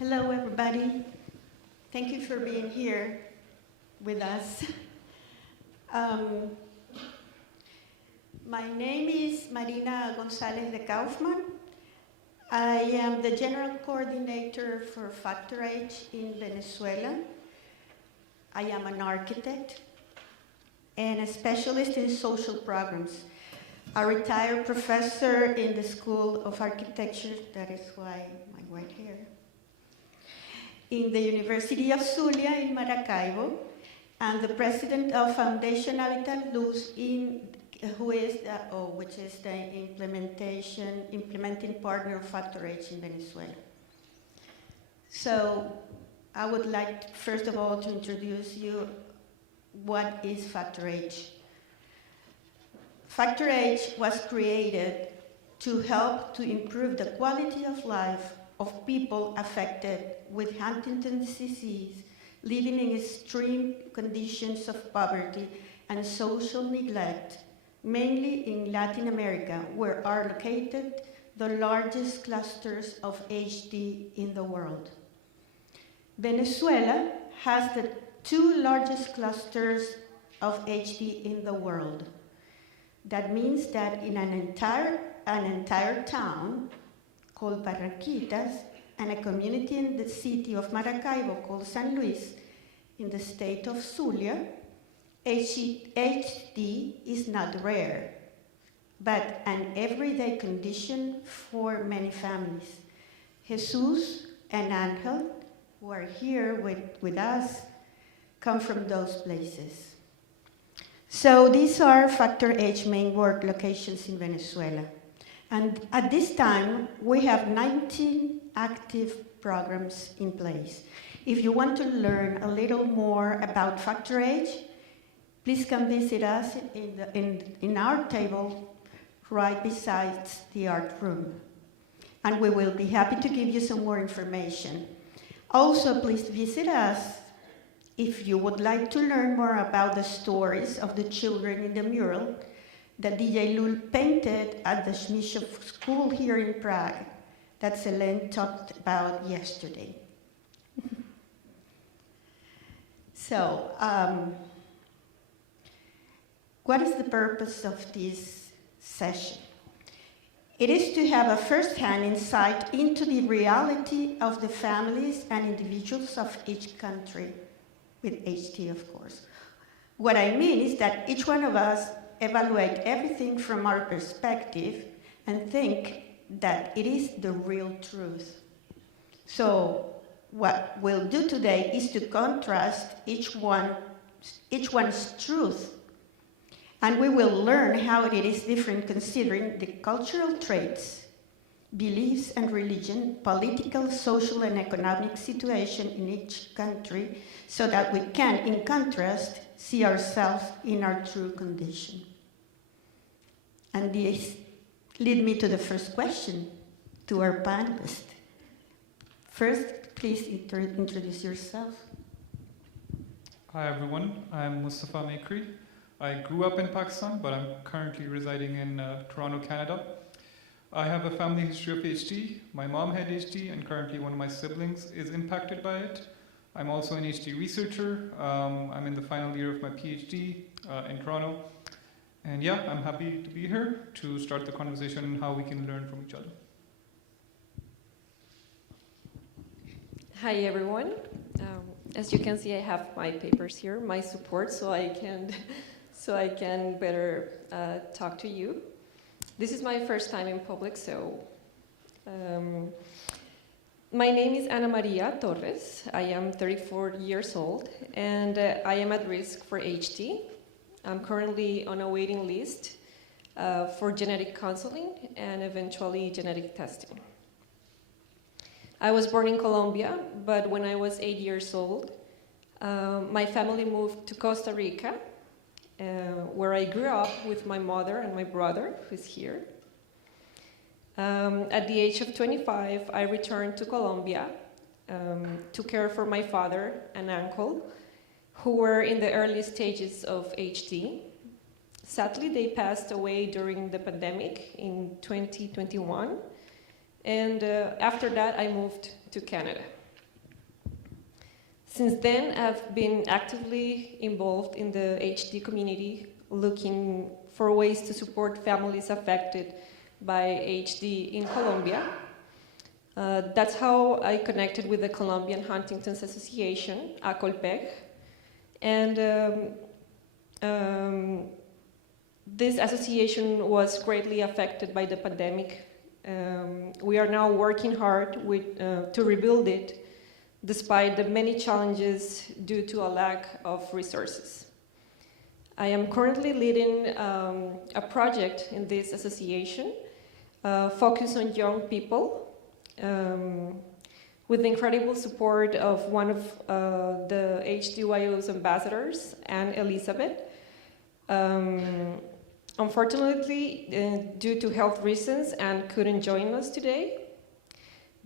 Hello, everybody. Thank you for being here with us. My name is Marina González de Kauffman. I am the General Coordinator for Factor H in Venezuela. I am an architect and a specialist in social programs. A retired professor in the School of Architecture, that is why my white hair, in the University of Zulia in Maracaibo, and the president of Foundation Habitat Luz, which is the implementing partner of Factor H in Venezuela. So I would like, first of all, to introduce you what is Factor H. Factor H was created to help to improve the quality of life of people affected with huntingtons disease, living in extreme conditions of poverty and social neglect, mainly in Latin America, where are located the largest clusters of HD in the world. Venezuela has the two largest clusters of HD in the world. That means that in an entire town called Barranquitas and a community in the city of Maracaibo called San Luis in the state of Zulia, HD is not rare, but an everyday condition for many families. Jesus and Angel, who are here with us, come from those places. So these are Factor H main work locations in Venezuela. And at this time, we have 19 active programs in place. If you want to learn a little more about Factor H, please come visit us in our table right beside the art room. And we will be happy to give you some more information. Also, please visit us if you would like to learn more about the stories of the children in the mural that DJ Lul painted at the Smishov School here in Prague that Selene talked about yesterday. So, what is the purpose of this session? It is to have a first-hand insight into the reality of the families and individuals of each country, with HD, of course. What I mean is that each one of us evaluate everything from our perspective and think that it is the real truth. So what we'll do today is to contrast each one's truth, and we will learn how it is different considering the cultural traits, beliefs and religion, political, social and economic situation in each country, so that we can, in contrast, see ourselves in our true condition. And this leads me to the first question to our panelists. First, please introduce yourself. Hi everyone, I'm Mustafa. I grew up in Pakistan, but I'm currently residing in Toronto, Canada. I have a family history of HD. My mom had HD, and currently one of my siblings is impacted by it. I'm also an HD researcher. I'm in the final year of my PhD in Toronto. And yeah, I'm happy to be here to start the conversation on how we can learn from each other. Hi everyone. As you can see, I have my papers here, my support, so I can better talk to you. This is my first time in public, so my name is Ana Maria Torres. I am 34 years old, and I am at risk for HD. I'm currently on a waiting list for genetic counseling and eventually genetic testing. I was born in Colombia, but when I was 8 years old, my family moved to Costa Rica, where I grew up with my mother and my brother, who's here. At the age of 25, I returned to Colombia to care for my father and uncle, who were in the early stages of HD. Sadly, they passed away during the pandemic in 2021, and after that, I moved to Canada. Since then, I've been actively involved in the HD community, looking for ways to support families affected by HD in Colombia. That's how I connected with the Colombian Huntington's Association, ACOLPEG, and this association was greatly affected by the pandemic. We are now working hard to rebuild it, despite the many challenges due to a lack of resources. I am currently leading a project in this association focused on young people, with the incredible support of one of the HDYO's ambassadors, Anne Elizabeth. Unfortunately, due to health reasons, Anne couldn't join us today,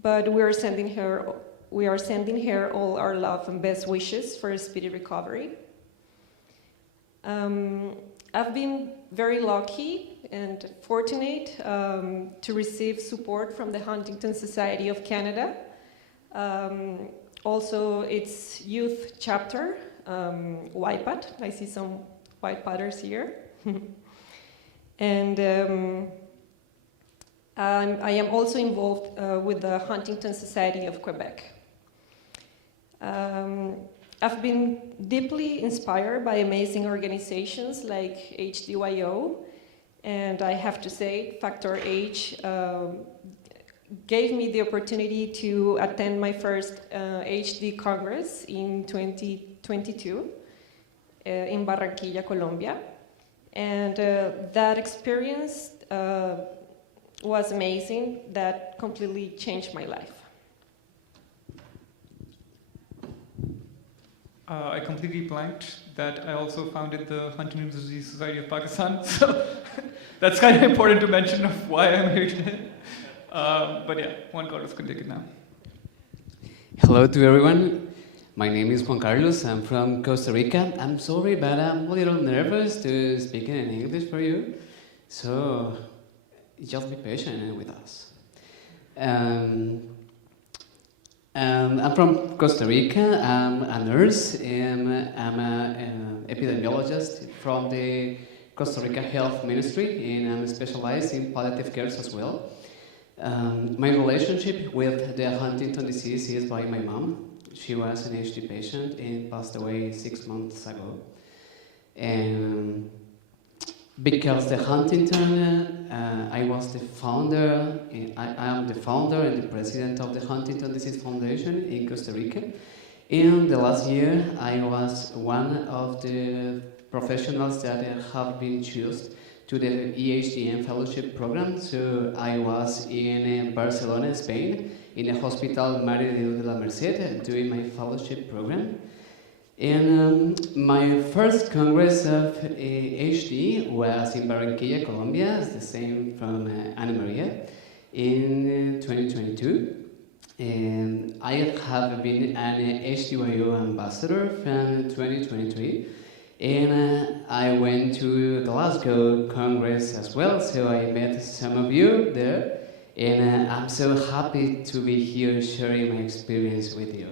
but we are sending her all our love and best wishes for a speedy recovery. I've been very lucky and fortunate to receive support from the Huntington Society of Canada, also its youth chapter, YPAT. I see some YPATers here. And I am also involved with the Huntington Society of Quebec. I've been deeply inspired by amazing organizations like HDYO, and I have to say, Factor H gave me the opportunity to attend my first HD Congress in 2022 in Barranquilla, Colombia. And that experience was amazing. That completely changed my life. I completely blanked that I also founded the Huntingtons-disease Society of Pakistan, so that's kind of important to mention of why I'm here today. But yeah, Juan Carlos can take it now. Hello to everyone. My name is Juan Carlos. I'm from Costa Rica. I'm sorry, but I'm a little nervous to speak in English for you, so just be patient with us. I'm from Costa Rica. I'm a nurse, and I'm an epidemiologist from the Costa Rica Health Ministry, and I'm specialized in palliative care as well. My relationship with the Huntington disease is by my mom. She was an HD patient and passed away 6 months ago. And because the Huntington, I was the founder, I am the founder and the president of the Huntington Disease Foundation in Costa Rica. In the last year, I was one of the professionals that have been chosen to the EHDM fellowship program. So I was in Barcelona, Spain, in the hospital María de la Merced doing my fellowship program. And my first Congress of HD was in Barranquilla, Colombia, it's the same from Ana Maria, in 2022. And I have been an HDYO ambassador from 2023. And I went to Glasgow Congress as well, so I met some of you there. And I'm so happy to be here sharing my experience with you.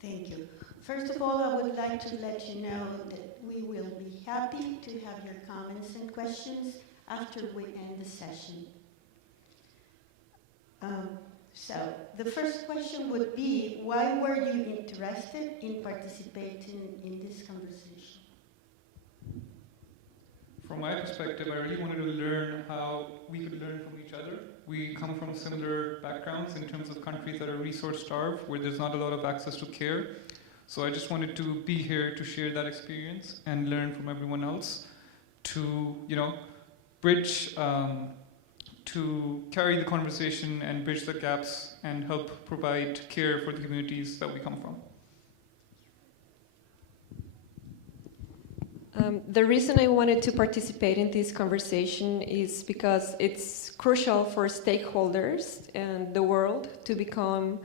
Thank you. First of all, I would like to let you know that we will be happy to have your comments and questions after we end the session. So the first question would be, why were you interested in participating in this conversation? From my perspective, I really wanted to learn how we could learn from each other. We come from similar backgrounds in terms of countries that are resource-starved, where there's not a lot of access to care. So I just wanted to be here to share that experience and learn from everyone else to, bridge, to carry the conversation and bridge the gaps and help provide care for the communities that we come from. The reason I wanted to participate in this conversation is because it's crucial for stakeholders and the world to become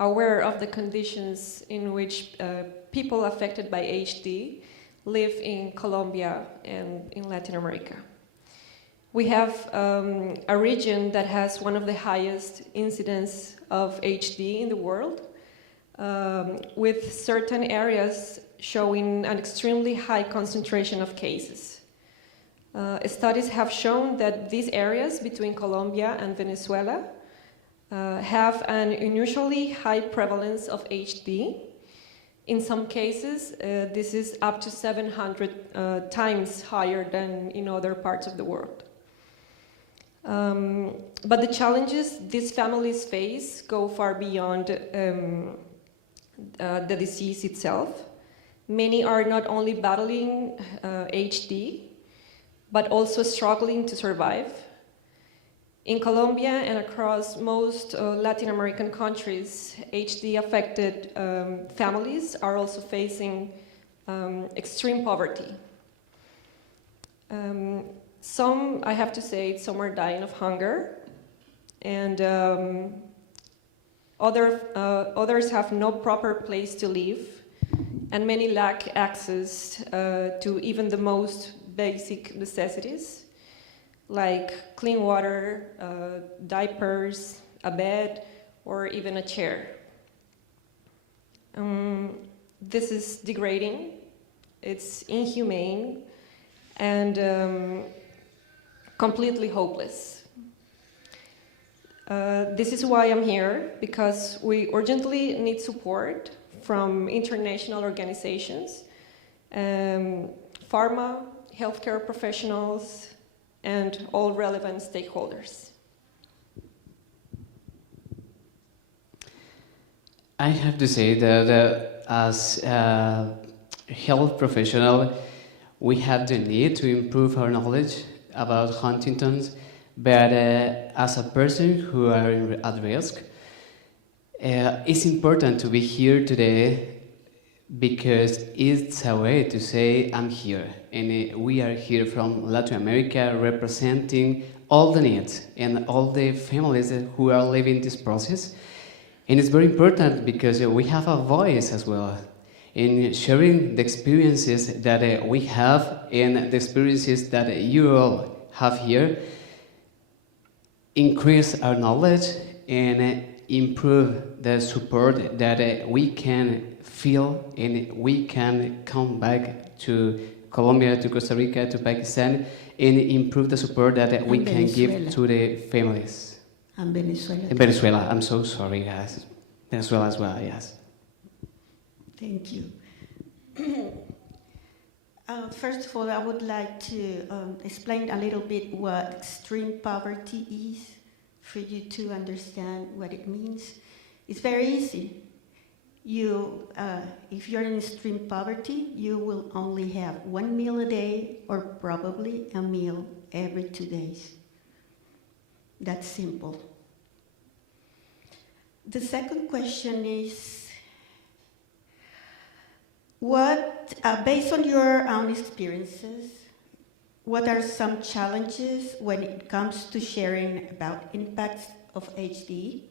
aware of the conditions in which people affected by HD live in Colombia and in Latin America. We have a region that has one of the highest incidence of HD in the world. with certain areas showing an extremely high concentration of cases. Studies have shown that these areas between Colombia and Venezuela have an unusually high prevalence of HD. In some cases, this is up to 700 times higher than in other parts of the world. But the challenges these families face go far beyond the disease itself. Many are not only battling HD, but also struggling to survive. In Colombia and across most Latin American countries, HD-affected families are also facing extreme poverty. Some, I have to say, some are dying of hunger, and others have no proper place to live, and many lack access to even the most basic necessities, like clean water, diapers, a bed, or even a chair. This is degrading, it's inhumane, and completely hopeless. This is why I'm here, because we urgently need support from international organizations, pharma, healthcare professionals, and all relevant stakeholders. I have to say that as a health professional, we have the need to improve our knowledge about Huntington's, but as a person who are at risk, it's important to be here today because it's a way to say I'm here, and we are here from Latin America representing all the needs and all the families who are living this process. And it's very important because we have a voice as well in sharing the experiences that we have and the experiences that you all have here, increase our knowledge and improve the support that we can feel, and we can come back to Colombia, to Costa Rica, to Pakistan, and improve the support that we can give to the families. And Venezuela. In Venezuela, I'm so sorry, guys. Venezuela as well, yes. Thank you. First of all, I would like to explain a little bit what extreme poverty is for you to understand what it means. It's very easy. If you're in extreme poverty, you will only have 1 meal a day or probably a meal every 2 days. That's simple. The second question is, based on your own experiences, what are some challenges when it comes to sharing about impacts of HD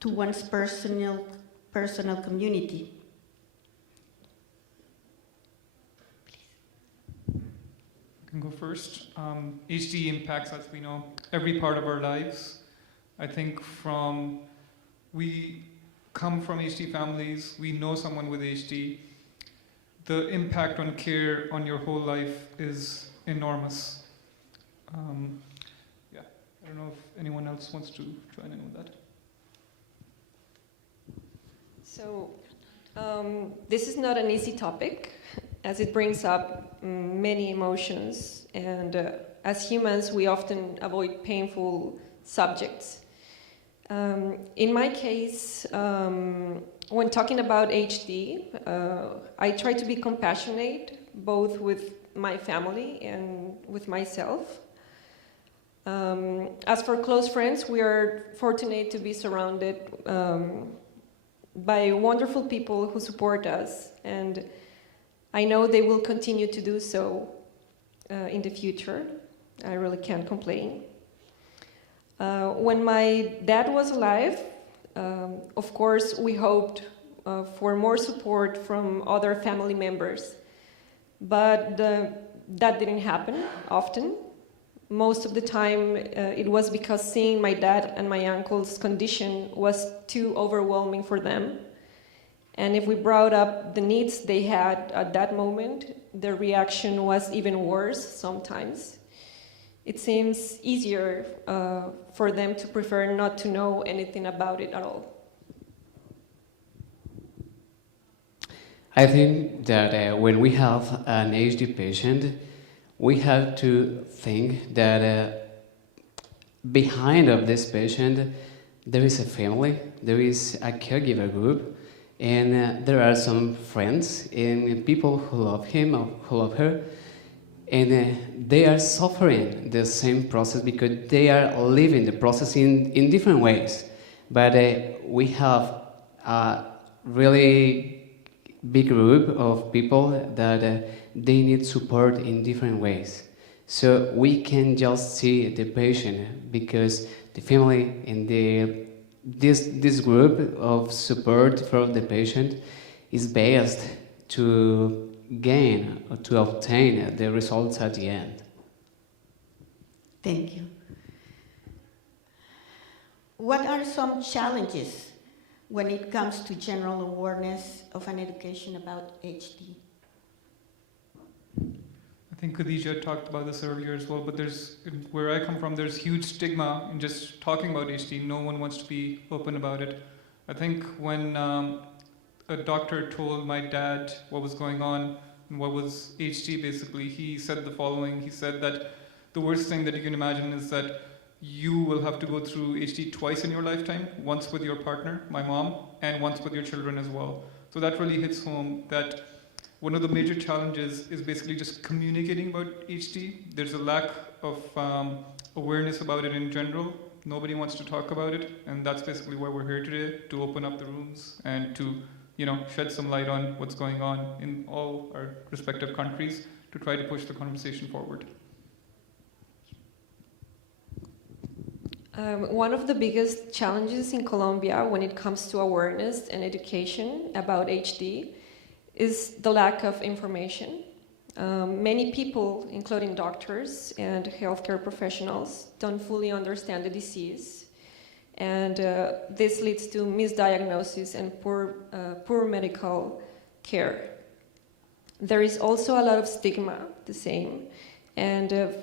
to one's personal community? I can go first. HD impacts, as we know, every part of our lives. I think we come from HD families, we know someone with HD. The impact on care on your whole life is enormous. Yeah, I don't know if anyone else wants to join in with that. So, this is not an easy topic, as it brings up many emotions, and as humans, we often avoid painful subjects. In my case, when talking about HD, I try to be compassionate, both with my family and with myself. As for close friends, we are fortunate to be surrounded by wonderful people who support us, and I know they will continue to do so in the future. I really can't complain. When my dad was alive, of course, we hoped for more support from other family members, but that didn't happen often. Most of the time, it was because seeing my dad and my uncle's condition was too overwhelming for them, And if we brought up the needs they had at that moment, the reaction was even worse sometimes. It seems easier for them to prefer not to know anything about it at all. I think that when we have an HD patient, we have to think that behind of this patient, there is a family, there is a caregiver group, and there are some friends and people who love him or who love her, and they are suffering the same process because they are living the process in different ways. But we have a really big group of people that they need support in different ways. So we can just see the patient because the family and this group of support for the patient is based to gain or to obtain the results at the end. Thank you. What are some challenges when it comes to general awareness of an education about HD? I think Khadija talked about this earlier as well, but where I come from, there's huge stigma in just talking about HD. No one wants to be open about it. I think when a doctor told my dad what was going on and what was HD, basically, he said the following. He said that the worst thing that you can imagine is that you will have to go through HD twice in your lifetime, once with your partner, my mom, and once with your children as well. So that really hits home that one of the major challenges is basically just communicating about HD. There's a lack of awareness about it in general. Nobody wants to talk about it, and that's basically why we're here today, to open up the rooms and to shed some light on what's going on in all our respective countries to try to push the conversation forward. One of the biggest challenges in Colombia when it comes to awareness and education about HD is the lack of information. Many people, including doctors and healthcare professionals, don't fully understand the disease. And this leads to misdiagnosis and poor medical care. There is also a lot of stigma, the same, and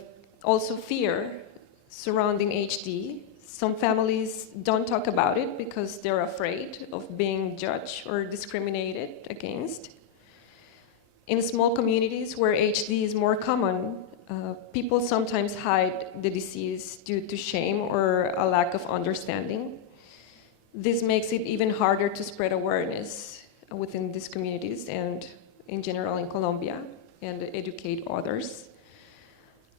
also fear surrounding HD. Some families don't talk about it because they're afraid of being judged or discriminated against. In small communities where HD is more common, people sometimes hide the disease due to shame or a lack of understanding. This makes it even harder to spread awareness within these communities and in general in Colombia and educate others.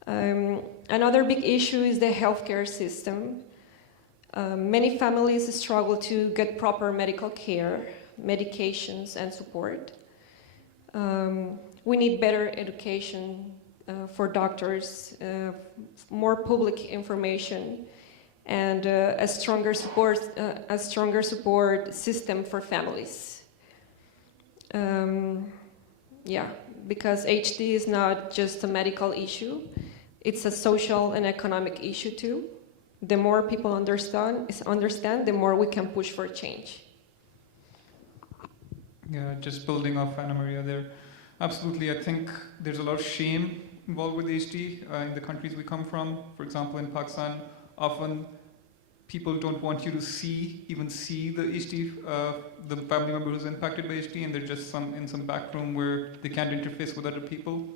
Another big issue is the healthcare system. Many families struggle to get proper medical care, medications, and support. We need better education for doctors, more public information, and a stronger support system for families. Because HD is not just a medical issue, it's a social and economic issue too. The more people understand, the more we can push for change. Yeah, just building off Anna Maria there. Absolutely, I think there's a lot of shame involved with HD in the countries we come from. For example, in Pakistan, often people don't want you to even see the HD, the family member who's impacted by HD, and they're just in some back room where they can't interface with other people.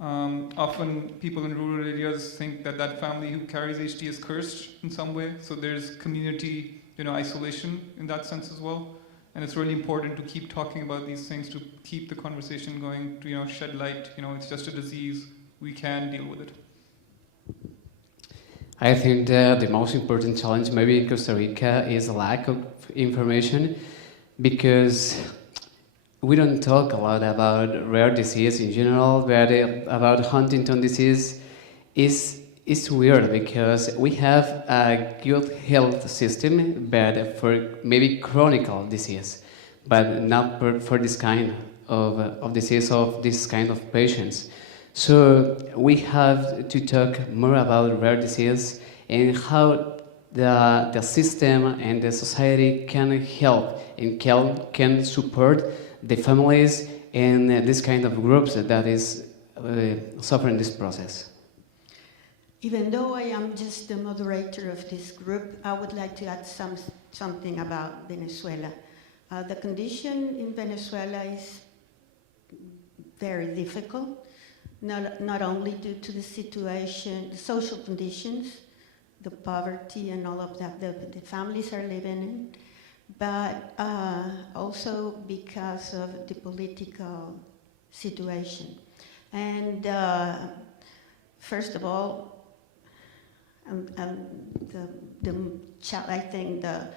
Often people in rural areas think that family who carries HD is cursed in some way, so there's community isolation in that sense as well. And it's really important to keep talking about these things, to keep the conversation going, to shed light. It's just a disease. We can deal with it. I think the most important challenge maybe in Costa Rica is a lack of information, because we don't talk a lot about rare disease in general, but about huntington disease is weird because we have a good health system, but for maybe chronic disease, but not for this kind of disease of this kind of patients. So we have to talk more about rare disease and how the system and the society can help and can support the families and this kind of groups that is suffering this process. Even though I am just the moderator of this group, I would like to add something about Venezuela. The condition in Venezuela is very difficult, not only due to the situation, the social conditions, the poverty and all of that the families are living in, but also because of the political situation. And first of all, I think the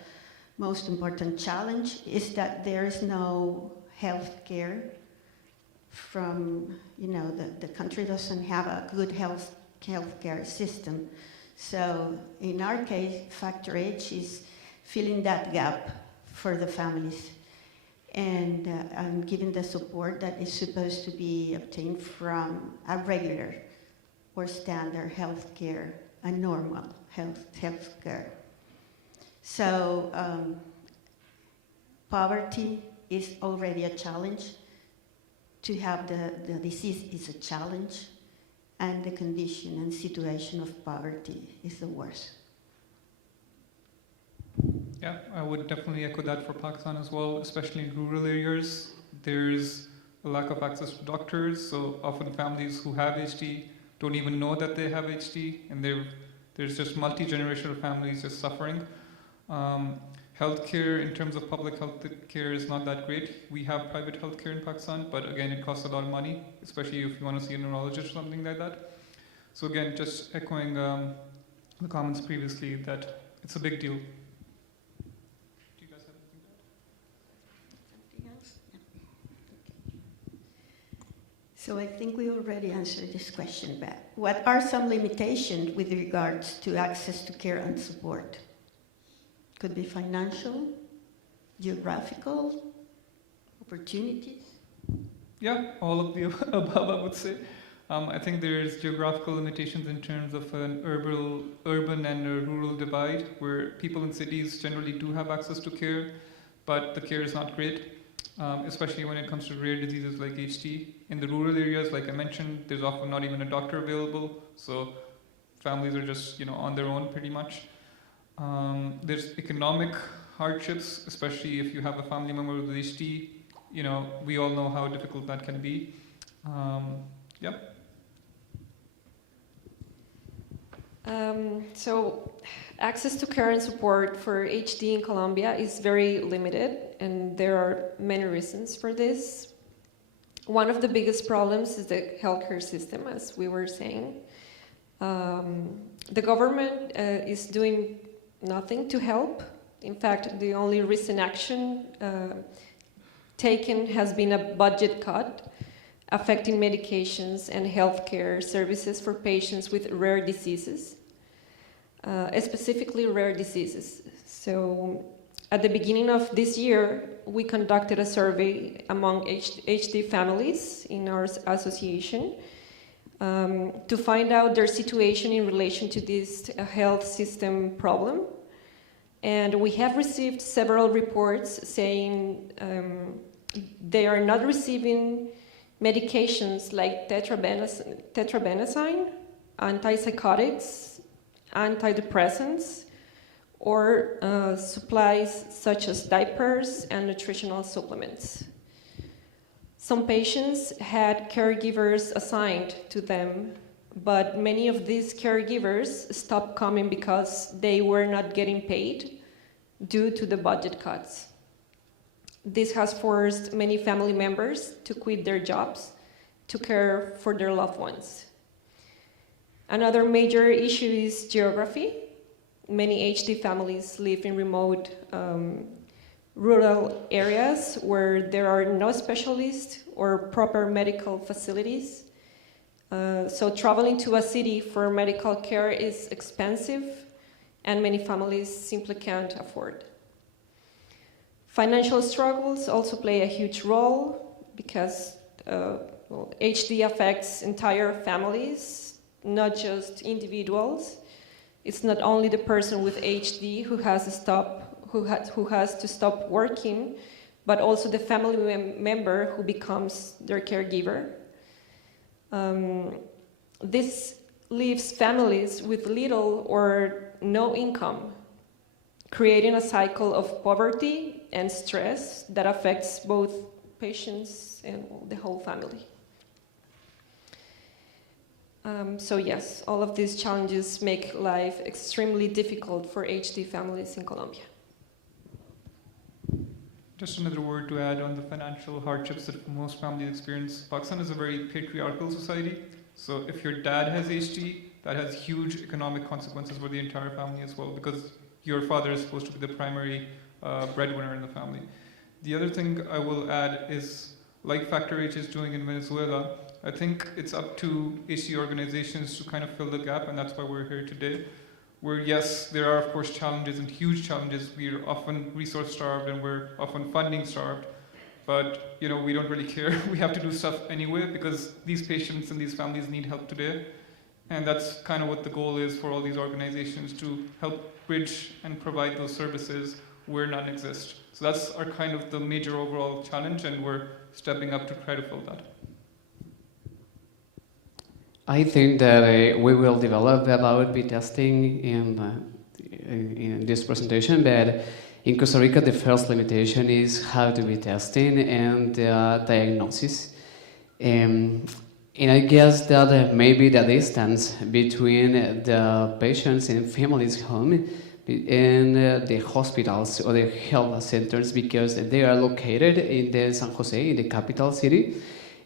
most important challenge is that there is no health care from, the country doesn't have a good health care system. So in our case, Factor H is filling that gap for the families and giving the support that is supposed to be obtained from a regular or standard health care, a normal health care. So poverty is already a challenge. To have the disease is a challenge, and the condition and situation of poverty is the worst. Yeah, I would definitely echo that for Pakistan as well, especially in rural areas. There's a lack of access to doctors, so often families who have HD don't even know that they have HD, and there's just multi-generational families just suffering. Healthcare, in terms of public health care, is not that great. We have private healthcare in Pakistan, but again, it costs a lot of money, especially if you want to see a neurologist or something like that. So again, just echoing the comments previously that it's a big deal. Do you guys have anything to add? Something else? No. Okay. So I think we already answered this question, but what are some limitations with regards to access to care and support? Could be financial, geographical, opportunities. Yeah, all of the above, I would say. I think there's geographical limitations in terms of an urban and a rural divide, where people in cities generally do have access to care, but the care is not great, especially when it comes to rare diseases like HD. In the rural areas, like I mentioned, there's often not even a doctor available, so families are just on their own pretty much. There's economic hardships, especially if you have a family member with HD. We all know how difficult that can be. Yeah. So access to care and support for HD in Colombia is very limited, and there are many reasons for this. One of the biggest problems is the healthcare system, as we were saying. The government is doing nothing to help. In fact, the only recent action taken has been a budget cut affecting medications and healthcare services for patients with rare diseases, specifically rare diseases. So at the beginning of this year, we conducted a survey among HD families in our association to find out their situation in relation to this health system problem. And we have received several reports saying they are not receiving medications like tetrabenazine, antipsychotics, antidepressants, or supplies such as diapers and nutritional supplements. Some patients had caregivers assigned to them, but many of these caregivers stopped coming because they were not getting paid due to the budget cuts. This has forced many family members to quit their jobs to care for their loved ones. Another major issue is geography. Many HD families live in remote rural areas where there are no specialists or proper medical facilities. So traveling to a city for medical care is expensive, and many families simply can't afford. Financial struggles also play a huge role because HD affects entire families, not just individuals. It's not only the person with HD who has to stop working, but also the family member who becomes their caregiver. This leaves families with little or no income, creating a cycle of poverty and stress that affects both patients and the whole family. So yes, all of these challenges make life extremely difficult for HD families in Colombia. Just another word to add on the financial hardships that most families experience. Pakistan is a very patriarchal society, so if your dad has HD, that has huge economic consequences for the entire family as well, because your father is supposed to be the primary breadwinner in the family. The other thing I will add is, like Factor H is doing in Venezuela, I think it's up to HD organizations to kind of fill the gap, and that's why we're here today. Where yes, there are of course challenges and huge challenges. We're often resource starved and we're often funding starved, but we don't really care. We have to do stuff anyway because these patients and these families need help today. And that's kind of what the goal is for all these organizations, to help bridge and provide those services where none exist. So that's our kind of the major overall challenge, and we're stepping up to try to fill that. I think that we will develop about B testing in this presentation, but in Costa Rica the first limitation is how to be testing and diagnosis. And I guess that maybe the distance between the patients and families' home and the hospitals or the health centers, because they are located in the San Jose, in the capital city,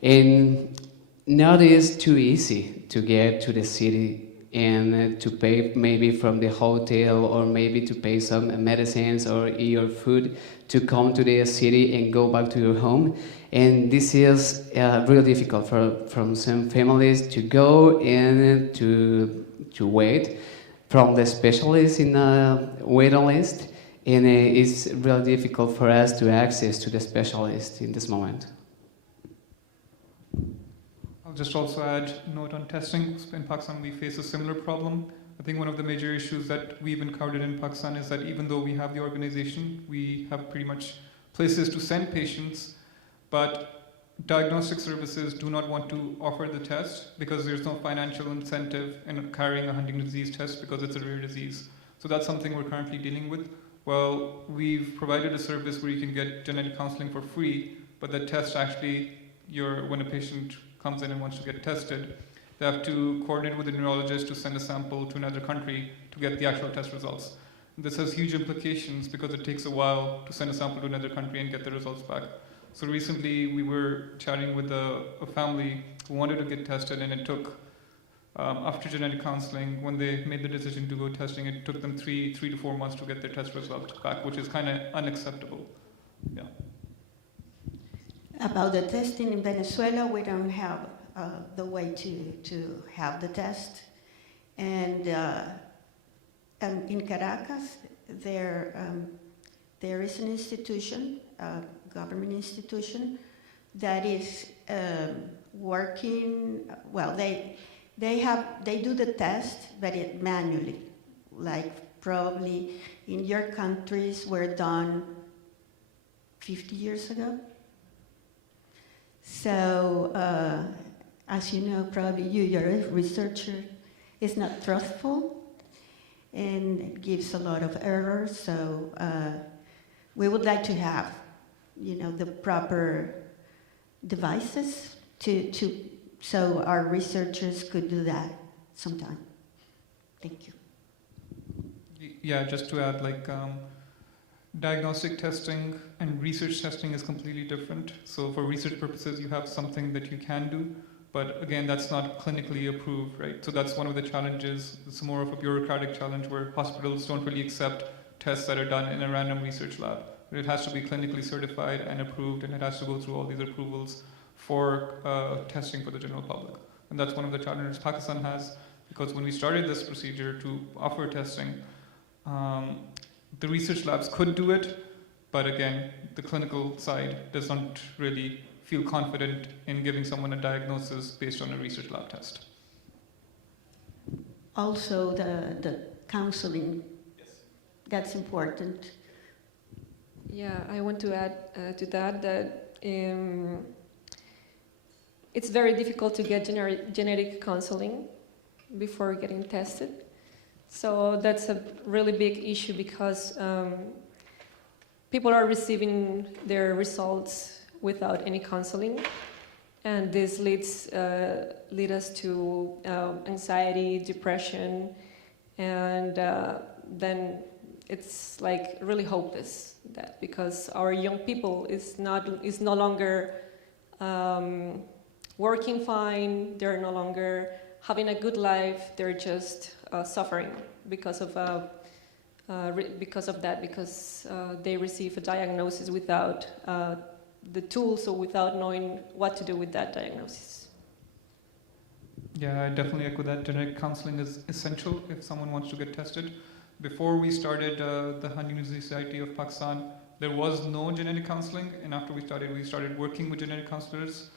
and not is too easy to get to the city and to pay maybe from the hotel, or maybe to pay some medicines or eat your food to come to the city and go back to your home. And this is really difficult from some families to go and to wait from the specialists in a waiting list, and it's really difficult for us to access to the specialist in this moment. I'll just also add a note on testing. In Pakistan, we face a similar problem. I think one of the major issues that we've encountered in Pakistan is that even though we have the organization, we have pretty much places to send patients, but diagnostic services do not want to offer the test because there's no financial incentive in carrying a Huntington's disease test because it's a rare disease. So that's something we're currently dealing with. Well, we've provided a service where you can get genetic counseling for free, but the test actually, when a patient comes in and wants to get tested, they have to coordinate with a neurologist to send a sample to another country to get the actual test results. This has huge implications because it takes a while to send a sample to another country and get the results back. So recently we were chatting with a family who wanted to get tested, and it took, after genetic counseling, when they made the decision to go testing, it took them 3 to 4 months to get their test result back, which is kind of unacceptable. Yeah. About the testing in Venezuela, we don't have the way to have the test. And in Caracas, there is an institution, a government institution, that is working, well, they do the test, but manually, like probably in your countries were done 50 years ago. So, as you know, probably you're a researcher, it's not trustful, and it gives a lot of errors. So, we would like to have, the proper devices so our researchers could do that sometime. Thank you. Yeah, just to add, diagnostic testing and research testing is completely different. So for research purposes, you have something that you can do, but again, that's not clinically approved, right? So that's one of the challenges. It's more of a bureaucratic challenge where hospitals don't really accept tests that are done in a random research lab. But it has to be clinically certified and approved, and it has to go through all these approvals for testing for the general public. And that's one of the challenges Pakistan has, because when we started this procedure to offer testing, the research labs could do it, but again, the clinical side doesn't really feel confident in giving someone a diagnosis based on a research lab test. Also, the counseling. Yes. That's important. Yeah, I want to add to that it's very difficult to get genetic counseling before getting tested. So that's a really big issue because people are receiving their results without any counseling, and this lead us to anxiety, depression, and then it's like really hopeless because our young people is no longer working fine. They're no longer having a good life. They're just suffering because of that, because they receive a diagnosis without the tools or without knowing what to do with that diagnosis. Yeah, I definitely echo that. Genetic counseling is essential if someone wants to get tested. Before we started the Huntingtons-disease Society of Pakistan, there was no genetic counseling, and after we started working with genetic counselors.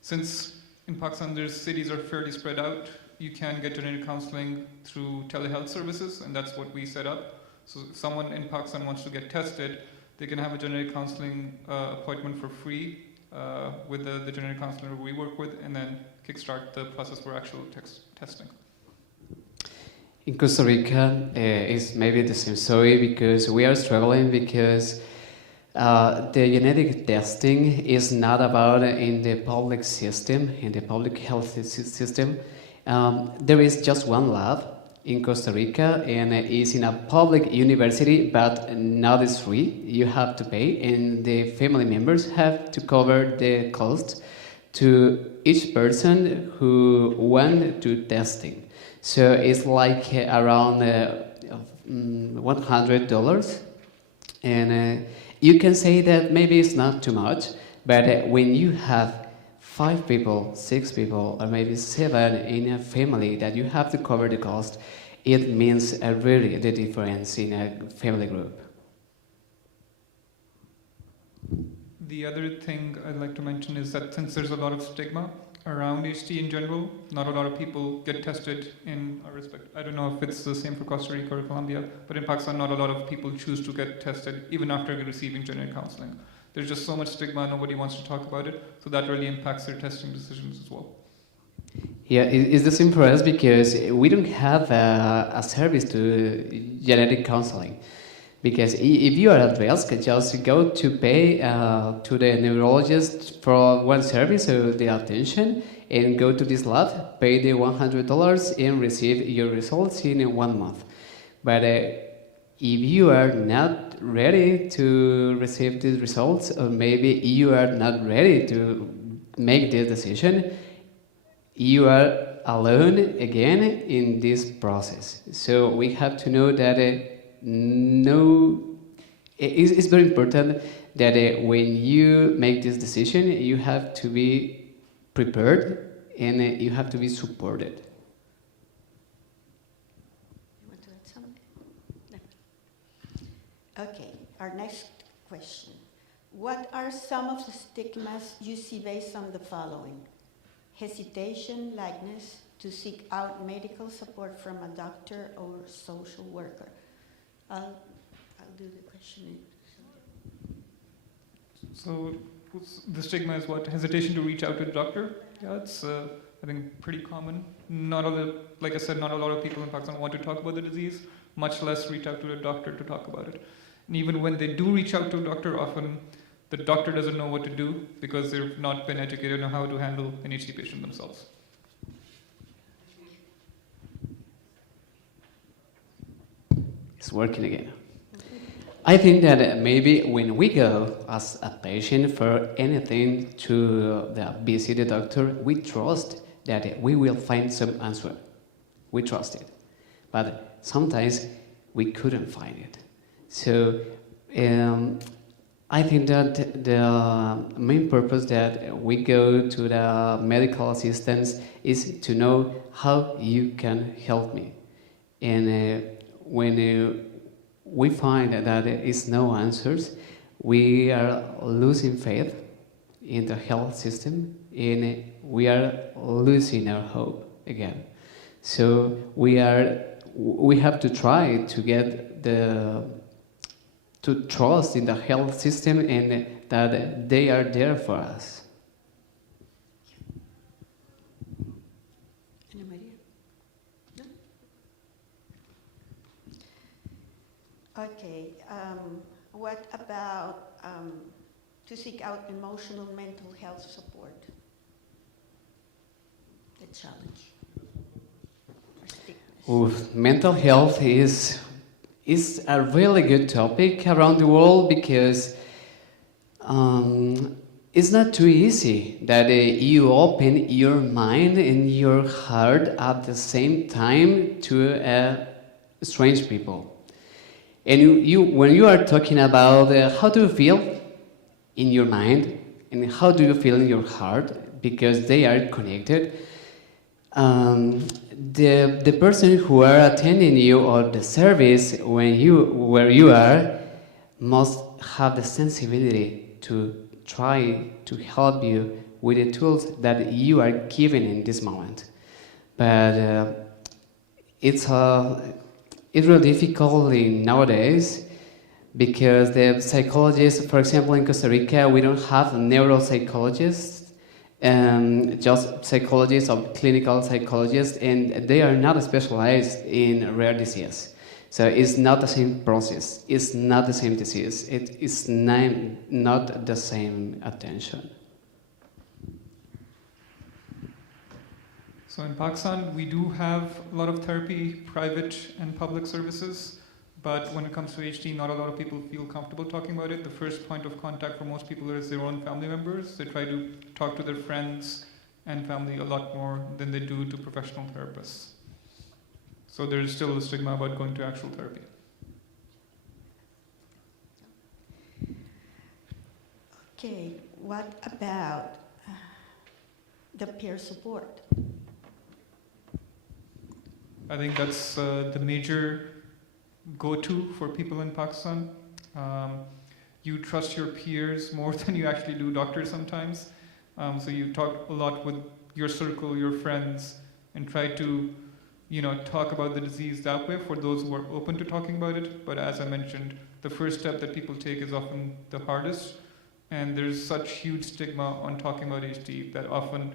Since in Pakistan cities are fairly spread out, you can get genetic counseling through telehealth services, and that's what we set up. So if someone in Pakistan wants to get tested, they can have a genetic counseling appointment for free with the genetic counselor we work with, and then kickstart the process for actual testing. In Costa Rica, it's maybe the same story because we are struggling because the genetic testing is not about in the public system, in the public health system. There is just one lab in Costa Rica, and it's in a public university, but not is free. You have to pay, and the family members have to cover the cost to each person who went to testing. So it's like around $100, and you can say that maybe it's not too much, but when you have 5 people, 6 people, or maybe 7 in a family that you have to cover the cost, it means really the difference in a family group. The other thing I'd like to mention is that since there's a lot of stigma around HD in general, not a lot of people get tested in our respect. I don't know if it's the same for Costa Rica or Colombia, but in Pakistan, not a lot of people choose to get tested even after receiving genetic counseling. There's just so much stigma, nobody wants to talk about it, so that really impacts their testing decisions as well. Yeah, it's the same for us because we don't have a service to genetic counseling. Because if you are at risk, just go to pay to the neurologist for one service or the attention, and go to this lab, pay the $100 and receive your results in 1 month. But if you are not ready to receive these results, or maybe you are not ready to make this decision, you are alone again in this process. So we have to know that it's very important that when you make this decision, you have to be prepared and you have to be supported. You want to add something? No. Okay, our next question. What are some of the stigmas you see based on the following? Hesitation, likeness to seek out medical support from a doctor or social worker. I'll do the question. So the stigma is what? Hesitation to reach out to the doctor? Yeah, it's I think pretty common. Like I said, not a lot of people in Pakistan want to talk about the disease, much less reach out to a doctor to talk about it. And even when they do reach out to a doctor, often the doctor doesn't know what to do because they've not been educated on how to handle an HD patient themselves. It's working again. I think that maybe when we go as a patient for anything to visit the doctor, we trust that we will find some answer. We trust it. But sometimes we couldn't find it. So I think that the main purpose that we go to the medical assistants is to know how you can help me. And when we find that there is no answers, we are losing faith in the health system, and we are losing our hope again. So we are we have to try to get to trust in the health system and that they are there for us. Ana Maria? No? Okay. What about to seek out emotional mental health support? The challenge. Or stigmas. Oof, mental health is a really good topic around the world because it's not too easy that you open your mind and your heart at the same time to strange people. And when you are talking about how do you feel in your mind and how do you feel in your heart, because they are connected, the person who are attending you or the service where you are must have the sensibility to try to help you with the tools that you are given in this moment. But it's really difficult nowadays because the psychologists, for example, in Costa Rica, we don't have neuropsychologists. Just psychologists or clinical psychologists, and they are not specialized in rare disease. So it's not the same process, it's not the same disease, it is not the same attention. So in Pakistan, we do have a lot of therapy, private and public services, but when it comes to HD, not a lot of people feel comfortable talking about it. The first point of contact for most people is their own family members. They try to talk to their friends and family a lot more than they do to professional therapists. So there's still a stigma about going to actual therapy. Okay, what about the peer support? I think that's the major go-to for people in Pakistan. You trust your peers more than you actually do doctors sometimes. So you talk a lot with your circle, your friends, and try to, talk about the disease that way for those who are open to talking about it. But as I mentioned, the first step that people take is often the hardest. And there's such huge stigma on talking about HD that often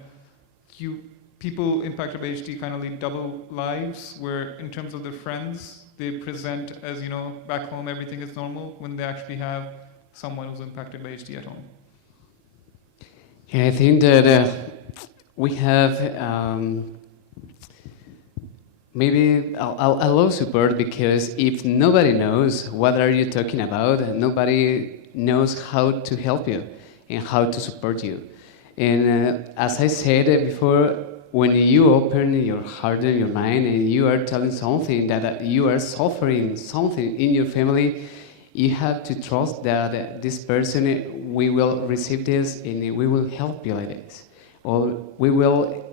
people impacted by HD kind of lead double lives, where in terms of their friends, they present as, back home everything is normal when they actually have someone who's impacted by HD at home. Yeah, I think that we have maybe a low support because if nobody knows what are you talking about, nobody knows how to help you and how to support you. And as I said before, when you open your heart and your mind and you are telling something that you are suffering something in your family, you have to trust that this person, we will receive this and we will help you like this. Or we will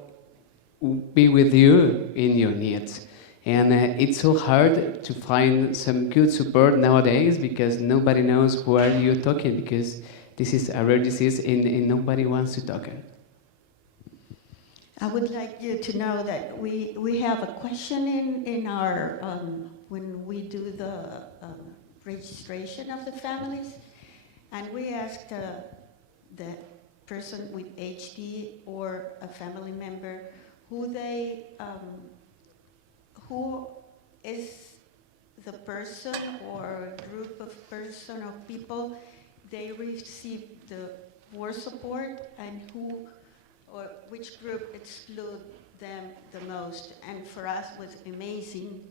be with you in your needs. And it's so hard to find some good support nowadays because nobody knows who are you talking, because this is a rare disease and nobody wants to talk. I would like you to know that we have a question in our, when we do the registration of the families, and we asked the person with HD or a family member who is the person or group of person or people they receive the worst support, and who or which group exclude them the most. And for us it was amazing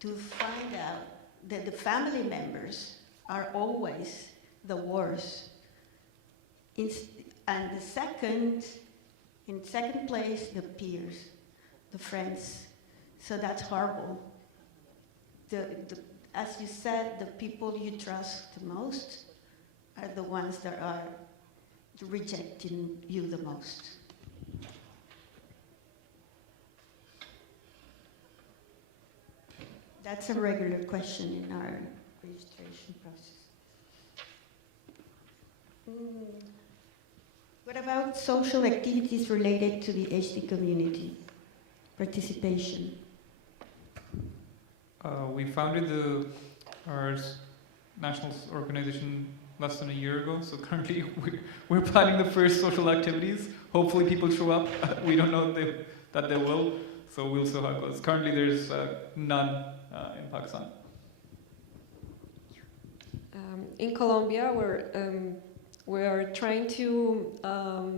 to find out that the family members are always the worst. And in second place, the peers, the friends. So that's horrible. As you said, the people you trust the most are the ones that are rejecting you the most. That's a regular question in our registration process. What about social activities related to the HD community? Participation. We founded our national organization less than a year ago, so currently we're planning the first social activities. Hopefully people show up. We don't know that they will, so we'll see how it goes. Currently there's none in Pakistan. In Colombia, we are trying to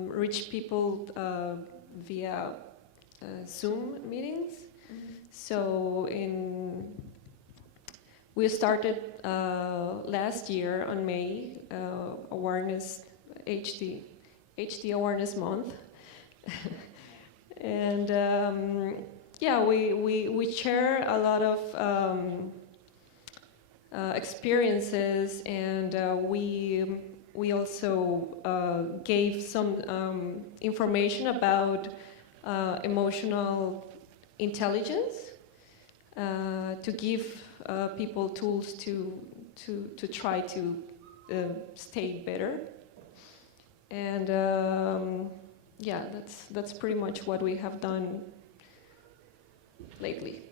reach people via Zoom meetings. So we started last year on May awareness HD Awareness Month, and yeah, we share a lot of experiences, and we also gave some information about emotional intelligence to give people tools to try to stay better, and yeah, that's pretty much what we have done lately.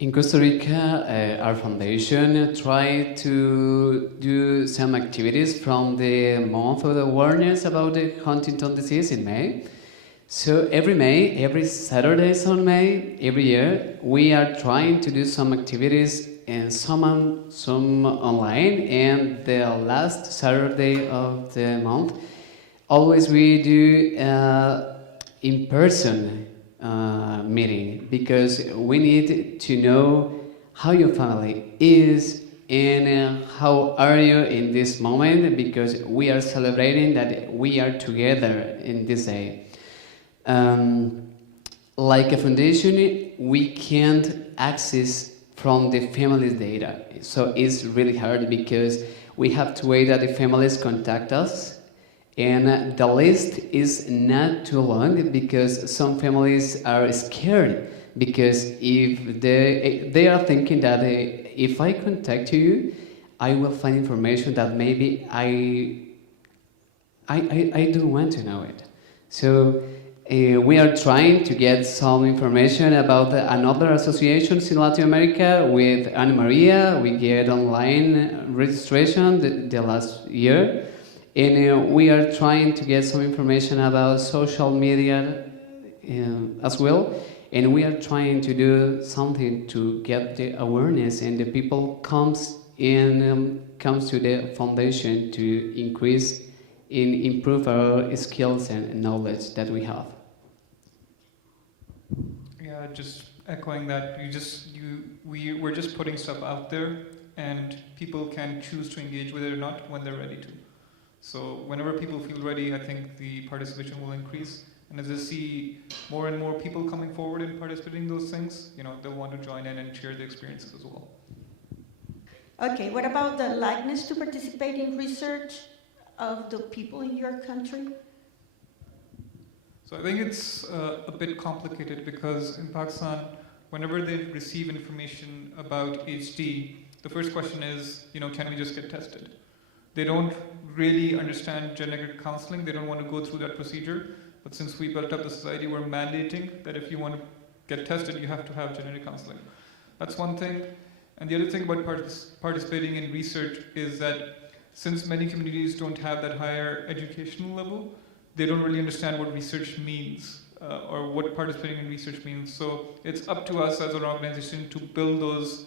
In Costa Rica, our foundation tried to do some activities from the month of awareness about the huntingtons disease in May. So every May, every Saturdays on May, every year, we are trying to do some activities, and some online, and the last Saturday of the month, always we do in-person meeting, because we need to know how your family is and how are you in this moment, because we are celebrating that we are together in this day. Like a foundation, we can't access from the family's data, so it's really hard because we have to wait that the families contact us. And the list is not too long because some families are scared, because if they are thinking that if I contact you, I will find information that maybe I don't want to know it. So we are trying to get some information about another associations in Latin America with Ana Maria. We get online registration the last year. And we are trying to get some information about social media as well. And we are trying to do something to get the awareness, and the people comes to the foundation to improve our skills and knowledge that we have. Yeah, just echoing that, we're just putting stuff out there, and people can choose to engage with it or not when they're ready to. So whenever people feel ready, I think the participation will increase. And as I see more and more people coming forward and participating in those things, they'll want to join in and share the experiences as well. Okay, what about the likeness to participate in research of the people in your country? So I think it's a bit complicated, because in Pakistan, whenever they receive information about HD, the first question is, can we just get tested? They don't really understand genetic counseling. They don't want to go through that procedure. But since we built up the society, we're mandating that if you want to get tested, you have to have genetic counseling. That's one thing. And the other thing about participating in research is that since many communities don't have that higher educational level, they don't really understand what research means or what participating in research means. So it's up to us as an organization to build those,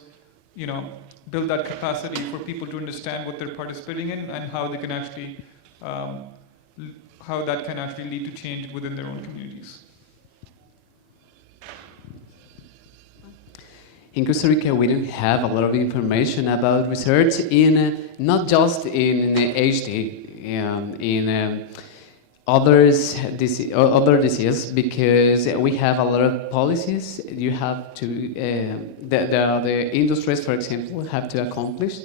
build that capacity for people to understand what they're participating in and how they can actually, how that can actually lead to change within their own communities. In Costa Rica, we don't have a lot of information about research not just in HD, in other diseases, because we have a lot of policies. You have to, the industries, for example, have to accomplish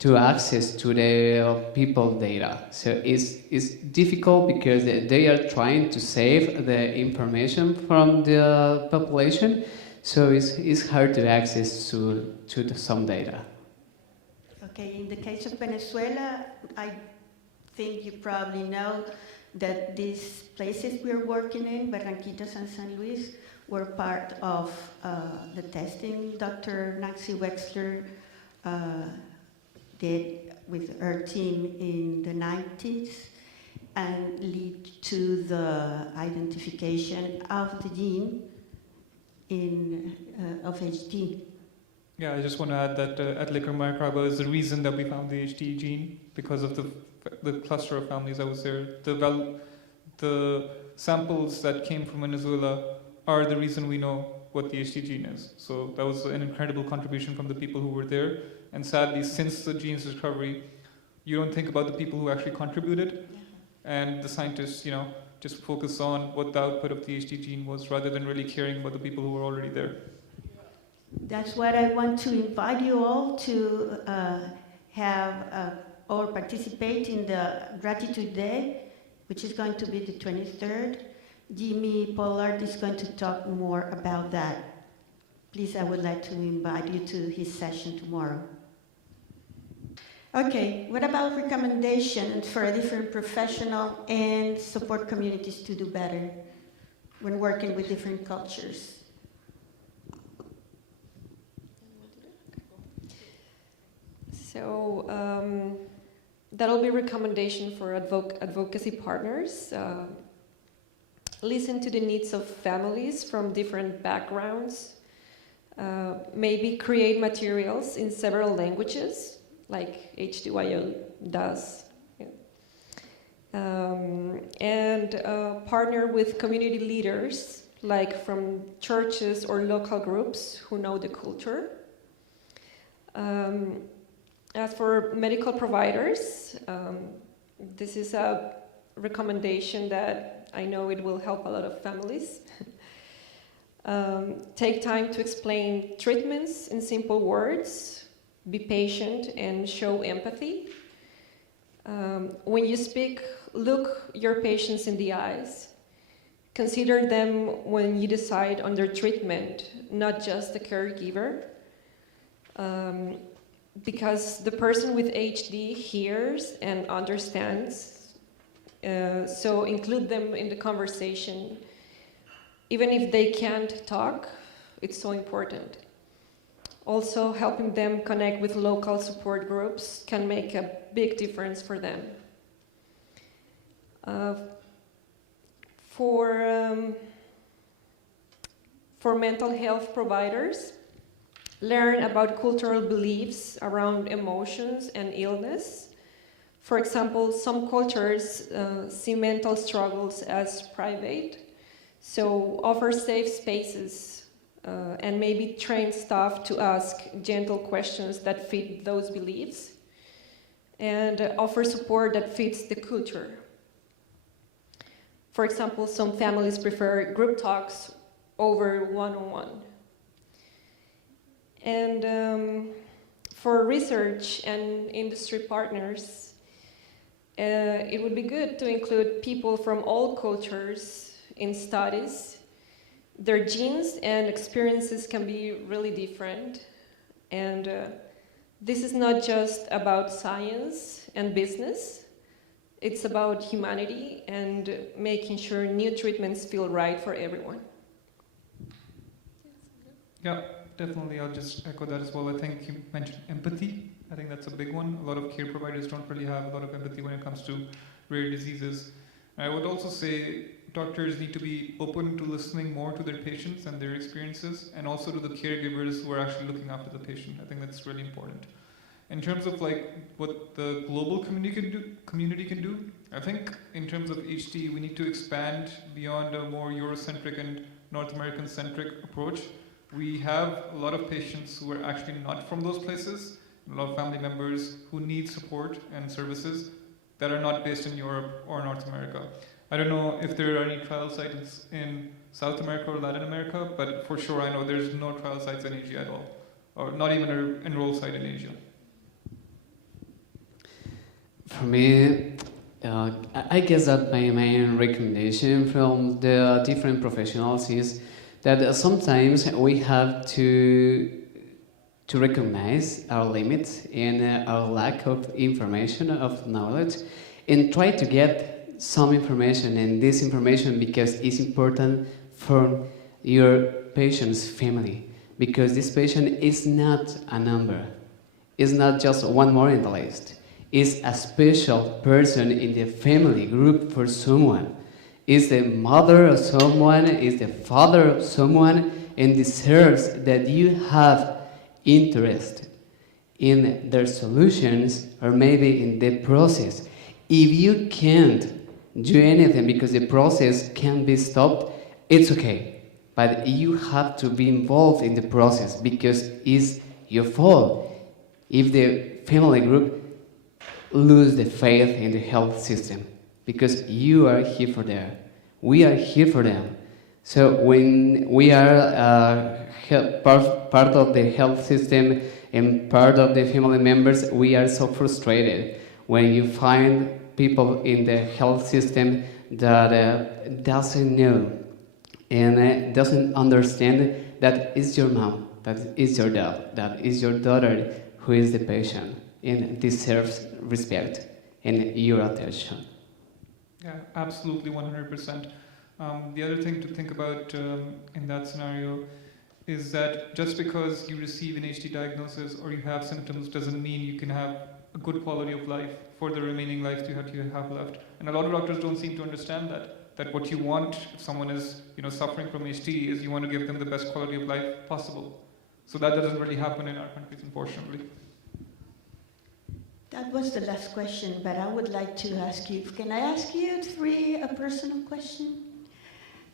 to access to the people data. So it's difficult because they are trying to save the information from the population. So it's hard to access to some data. Okay, in the case of Venezuela, I think you probably know that these places we're working in, Barranquitas and San Luis, were part of the testing Dr. Nancy Wexler did with her team in the 90s and lead to the identification of the gene of HD. Yeah, I just want to add that at Liquor Microbiota is the reason that we found the HD gene because of the cluster of families that was there. The samples that came from Venezuela are the reason we know what the HD gene is. So that was an incredible contribution from the people who were there. And sadly, since the gene's discovery, you don't think about the people who actually contributed, and the scientists, just focus on what the output of the HD gene was rather than really caring about the people who were already there. That's what I want to invite you all to have or participate in the Gratitude Day, which is going to be the 23rd. Jimmy Pollard is going to talk more about that. Please, I would like to invite you to his session tomorrow. Okay, what about recommendations for different professional and support communities to do better when working with different cultures? So that'll be a recommendation for advocacy partners. Listen to the needs of families from different backgrounds. Maybe create materials in several languages, like HDYO does. And partner with community leaders, like from churches or local groups who know the culture. As for medical providers, this is a recommendation that I know it will help a lot of families. Take time to explain treatments in simple words, be patient and show empathy. When you speak, look your patients in the eyes. Consider them when you decide on their treatment, not just the caregiver. Because the person with HD hears and understands, so include them in the conversation. Even if they can't talk, it's so important. Also, helping them connect with local support groups can make a big difference for them. For mental health providers, learn about cultural beliefs around emotions and illness. For example, some cultures see mental struggles as private, so offer safe spaces and maybe train staff to ask gentle questions that fit those beliefs and offer support that fits the culture. For example, some families prefer group talks over one-on-one. And for research and industry partners, it would be good to include people from all cultures in studies. Their genes and experiences can be really different. And this is not just about science and business. It's about humanity and making sure new treatments feel right for everyone. Yeah. Definitely, I'll just echo that as well. I think you mentioned empathy. I think that's a big one. A lot of care providers don't really have a lot of empathy when it comes to rare diseases. I would also say doctors need to be open to listening more to their patients and their experiences, and also to the caregivers who are actually looking after the patient. I think that's really important. In terms of what the global community can do, I think in terms of HD, we need to expand beyond a more Eurocentric and North American-centric approach. We have a lot of patients who are actually not from those places, a lot of family members who need support and services that are not based in Europe or North America. I don't know if there are any trial sites in South America or Latin America, but for sure I know there's no trial sites in Asia at all, or not even an enrolled site in Asia. For me, I guess that my main recommendation from the different professionals is that sometimes we have to recognize our limits and our lack of information, of knowledge, and try to get some information, and this information because it's important for your patient's family, because this patient is not a number, is not just one more in the list, is a special person in the family group for someone, is the mother of someone, is the father of someone, and deserves that you have interest in their solutions or maybe in the process. If you can't do anything because the process can be stopped, it's okay. But you have to be involved in the process because it's your fault if the family group lose the faith in the health system, because you are here for them. We are here for them. So when we are part of the health system and part of the family members, we are so frustrated when you find people in the health system that doesn't know and doesn't understand that it's your mom, that is your dad, that is your daughter who is the patient and deserves respect and your attention. Yeah, absolutely, 100%. The other thing to think about in that scenario is that just because you receive an HD diagnosis or you have symptoms doesn't mean you can have a good quality of life for the remaining life you have left. And a lot of doctors don't seem to understand that what you want if someone is suffering from HD is you want to give them the best quality of life possible. So that doesn't really happen in our countries, unfortunately. That was the last question, but I would like to ask you, can I ask you a personal question?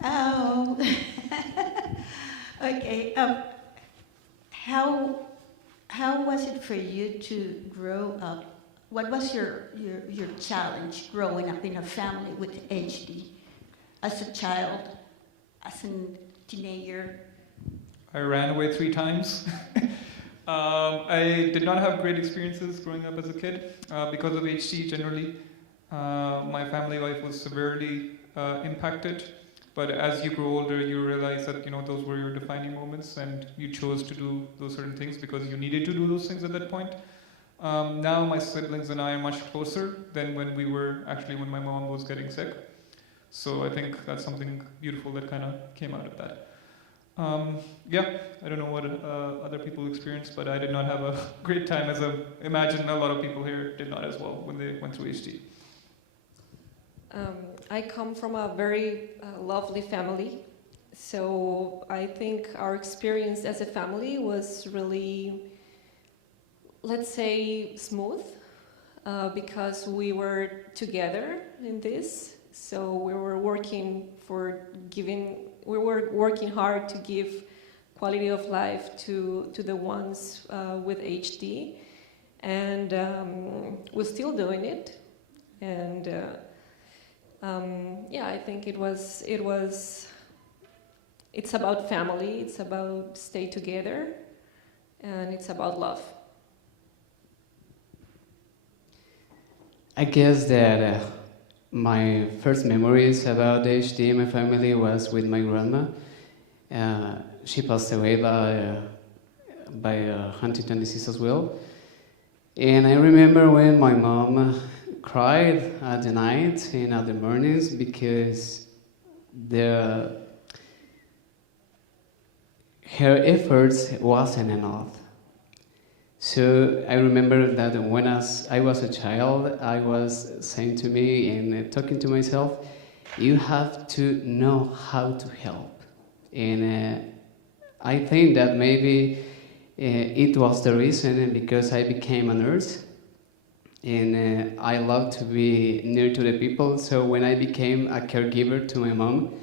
Oh, okay. How was it for you to grow up? What was your challenge growing up in a family with HD? As a child, as a teenager? I ran away 3 times. I did not have great experiences growing up as a kid because of HD generally. My family life was severely impacted. But as you grow older, you realize that those were your defining moments, and you chose to do those certain things because you needed to do those things at that point. Now my siblings and I are much closer than when my mom was getting sick. So I think that's something beautiful that kind of came out of that. Yeah, I don't know what other people experienced, but I did not have a great time, as I imagine a lot of people here did not as well when they went through HD. I come from a very lovely family, so I think our experience as a family was really, let's say, smooth, because we were together in this. So we were working hard to give quality of life to the ones with HD, and we're still doing it. And I think it's about family, it's about stay together, and it's about love. I guess that my first memories about HD in my family was with my grandma. She passed away by huntingtons disease as well. And I remember when my mom cried at the night and at the mornings because her efforts wasn't enough. So I remember that when I was a child, I was saying to me and talking to myself, you have to know how to help. And I think that maybe it was the reason because I became a nurse. And I love to be near to the people. So when I became a caregiver to my mom,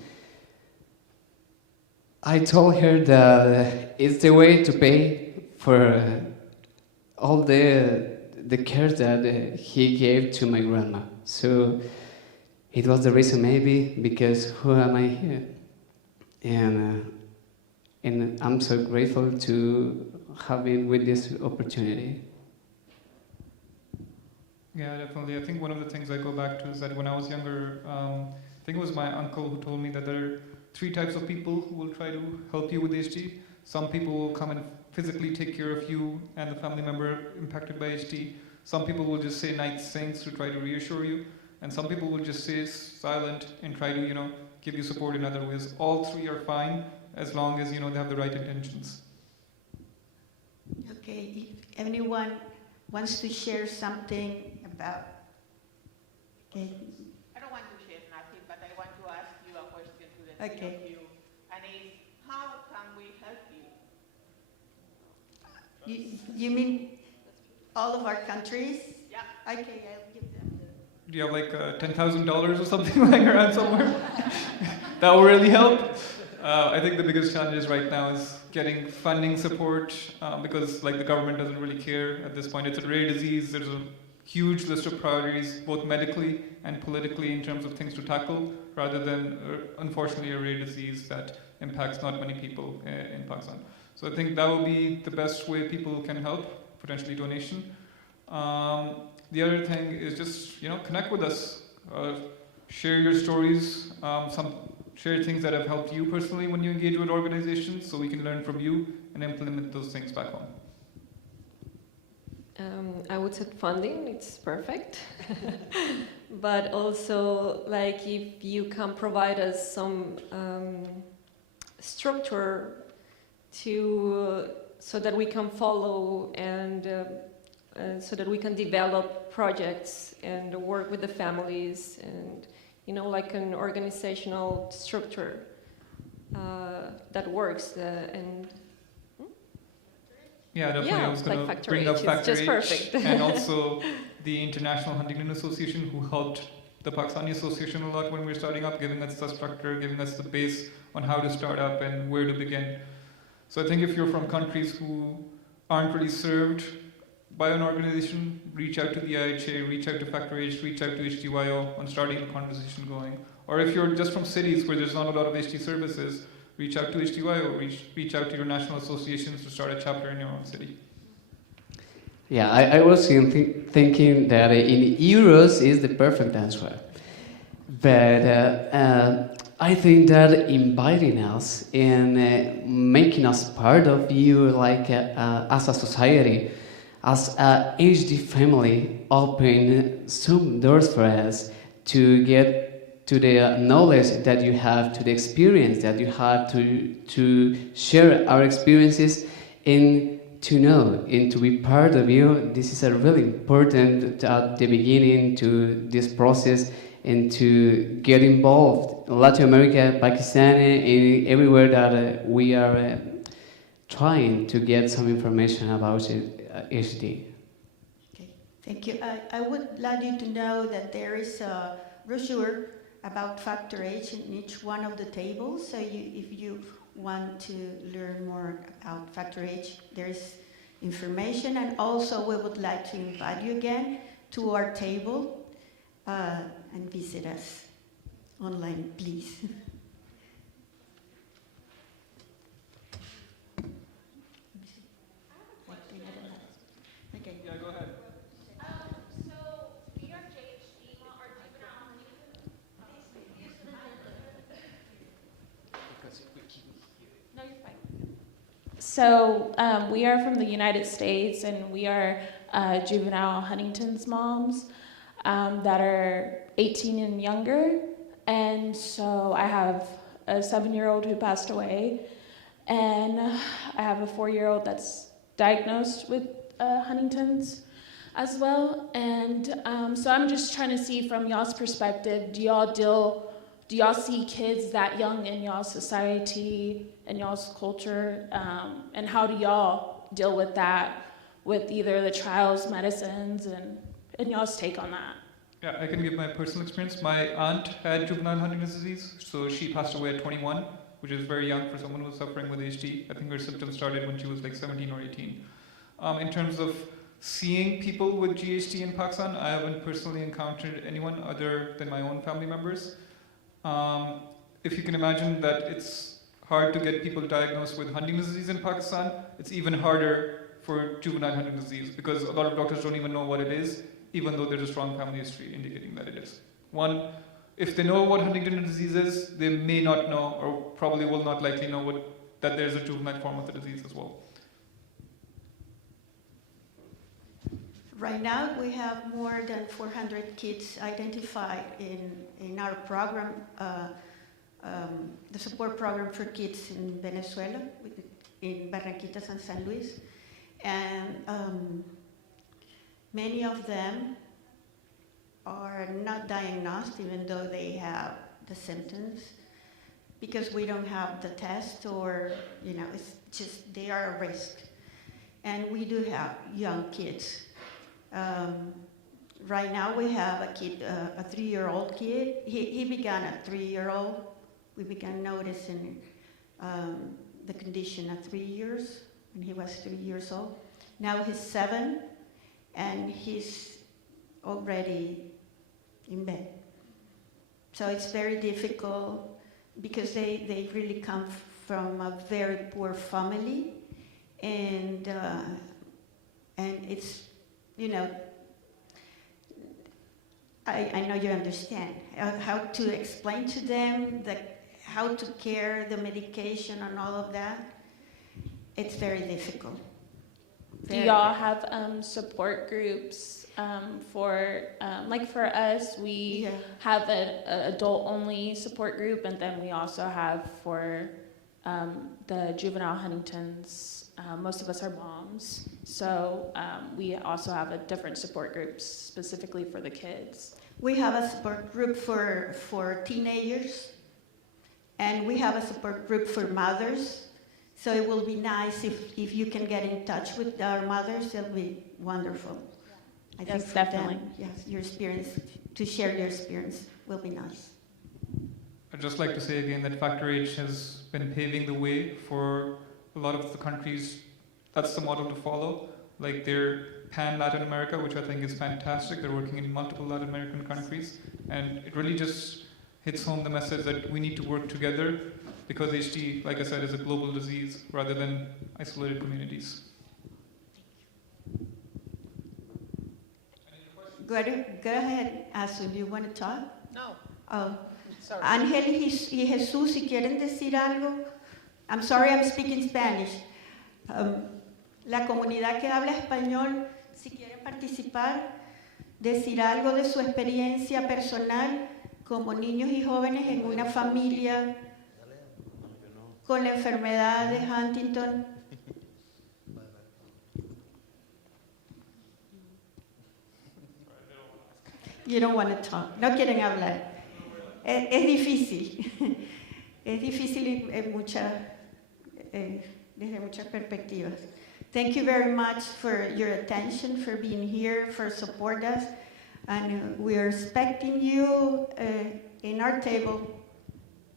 I told her that it's the way to pay for all the care that he gave to my grandma. So it was the reason maybe because who am I here? And I'm so grateful to have been with this opportunity. Yeah, definitely. I think one of the things I go back to is that when I was younger, I think it was my uncle who told me that there are 3 types of people who will try to help you with HD. Some people will come and physically take care of you and the family member impacted by HD. Some people will just say nice things to try to reassure you. And some people will just stay silent and try to, give you support in other ways. All three are fine as long as they have the right intentions. Okay, if anyone wants to share something about, okay. I don't want to share nothing, but I want to ask you a question to the three Okay. of you. And it's, how can we help you? You mean all of our countries? Yeah. Okay, I'll give them Do you have like $10,000 or something lying around somewhere? That will really help. I think the biggest challenge right now is getting funding support because the government doesn't really care at this point. It's a rare disease. There's a huge list of priorities, both medically and politically, in terms of things to tackle, rather than, unfortunately, a rare disease that impacts not many people in Pakistan. So I think that will be the best way people can help, potentially donation. The other thing is just connect with us, share your stories, share things that have helped you personally when you engage with organizations, so we can learn from you and implement those things back home. I would say funding, it's perfect. But also, if you can provide us some structure so that we can follow and so that we can develop projects and work with the families and, like an organizational structure that works Yeah, definitely. I was going to bring up Factor just H, perfect. and also the International Huntington Association, who helped the Pakistani Association a lot when we were starting up, giving us the structure, giving us the base on how to start up and where to begin. So I think if you're from countries who aren't really served by an organization, reach out to the IHA, reach out to Factor H, reach out to HDYO on starting a conversation going. Or if you're just from cities where there's not a lot of HD services, reach out to HDYO, reach out to your national associations to start a chapter in your own city. Yeah, I was thinking that in euros is the perfect answer. But I think that inviting us and making us part of you, as a society, as a HD family, open some doors for us to get to the knowledge that you have, to the experience that you have, to share our experiences and to know and to be part of you. This is a really important at the beginning to this process and to get involved in Latin America, Pakistan, and everywhere that we are trying to get some information about HD. Okay, thank you. I would like you to know that there is a brochure about Factor H in each one of the tables. So if you want to learn more about Factor H, there is information. And also we would like to invite you again to our table and visit us online, please. Okay. Yeah, go ahead. So we are JHD, our juvenile No, you're fine. So we are from the United States, and we are juvenile Huntington's moms that are 18 and younger. And so I have a 7-year-old who passed away, and I have a 4-year-old that's diagnosed with Huntington's as well. And so I'm just trying to see from y'all's perspective, do y'all see kids that young in y'all's society and y'all's culture? And how do y'all deal with that, with either the trials, medicines, and y'all's take on that? Yeah, I can give my personal experience. My aunt had juvenile Huntington's disease, so she passed away at 21, which is very young for someone who's suffering with HD. I think her symptoms started when she was 17 or 18. In terms of seeing people with GHD in Pakistan, I haven't personally encountered anyone other than my own family members. If you can imagine that it's hard to get people diagnosed with Huntington's disease in Pakistan, it's even harder for juvenile Huntington's disease because a lot of doctors don't even know what it is, even though there's a strong family history indicating that it is. One, if they know what Huntington's disease is, they may not know, or probably will not likely know that there's a juvenile form of the disease as well. Right now, we have more than 400 kids identified in our program the support program for kids in Venezuela, in Barranquitas and San Luis. And many of them are not diagnosed even though they have the symptoms, because we don't have the test, or, you know, it's just they are a risk. And we do have young kids. Right now we have a kid, a 3-year-old kid. He began at 3-year-old. We began noticing the condition at 3 years, when he was 3 years old. Now he's 7, and he's already in bed. So it's very difficult, because they really come from a very poor family, and it's, you know, I know you understand how to explain to them how to care, the medication and all of that. It's very difficult. Do y'all have support groups for, like for us, we have an adult-only support group, and then we also have for the juvenile Huntington's, most of us are moms, so we also have a different support group specifically for the kids. We have a support group for teenagers, and we have a support group for mothers. So it will be nice if you can get in touch with our mothers. It'll be wonderful. I think for definitely. them, yes, your experience, to share your experience will be nice. I'd just like to say again that Factor H has been paving the way for a lot of the countries. That's the model to follow. Like they're pan-Latin America, which I think is fantastic. They're working in multiple Latin American countries. And it really just hits home the message that we need to work together, because HD, like I said, is a global disease rather than isolated communities. Go ahead, Azul, you want to talk? No. Oh. Sorry. Ángel y Jesús, si quieren decir algo. I'm sorry, I'm speaking Spanish. La comunidad que habla español, si quieren participar, decir algo de su experiencia personal como niños y jóvenes en una familia con la enfermedad de Huntington. You don't want to talk. No quieren hablar. Es difícil. Es difícil desde muchas perspectivas. Thank you very much for your attention, for being here, for support us. And we are expecting you in our table,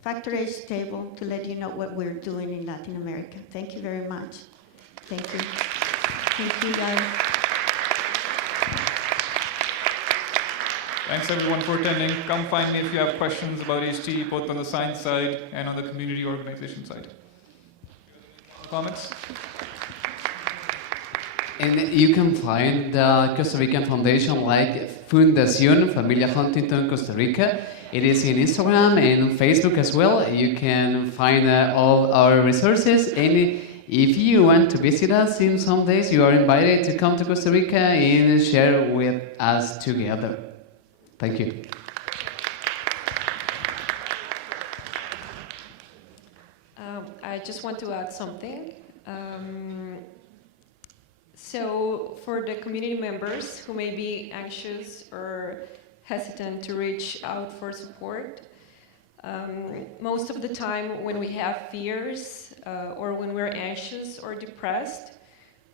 Factor H table, to let you know what we're doing in Latin America. Thank you very much. Thank you. Thank you, guys. Thanks everyone for attending. Come find me if you have questions about HT, both on the science side and on the community organization side. Comments? And you can find the Costa Rican foundation like Fundación Familia Huntington Costa Rica. It is in Instagram and Facebook as well. You can find all our resources. And if you want to visit us in some days, you are invited to come to Costa Rica and share with us together. Thank you. I just want to add something. So for the community members who may be anxious or hesitant to reach out for support, most of the time when we have fears or when we're anxious or depressed,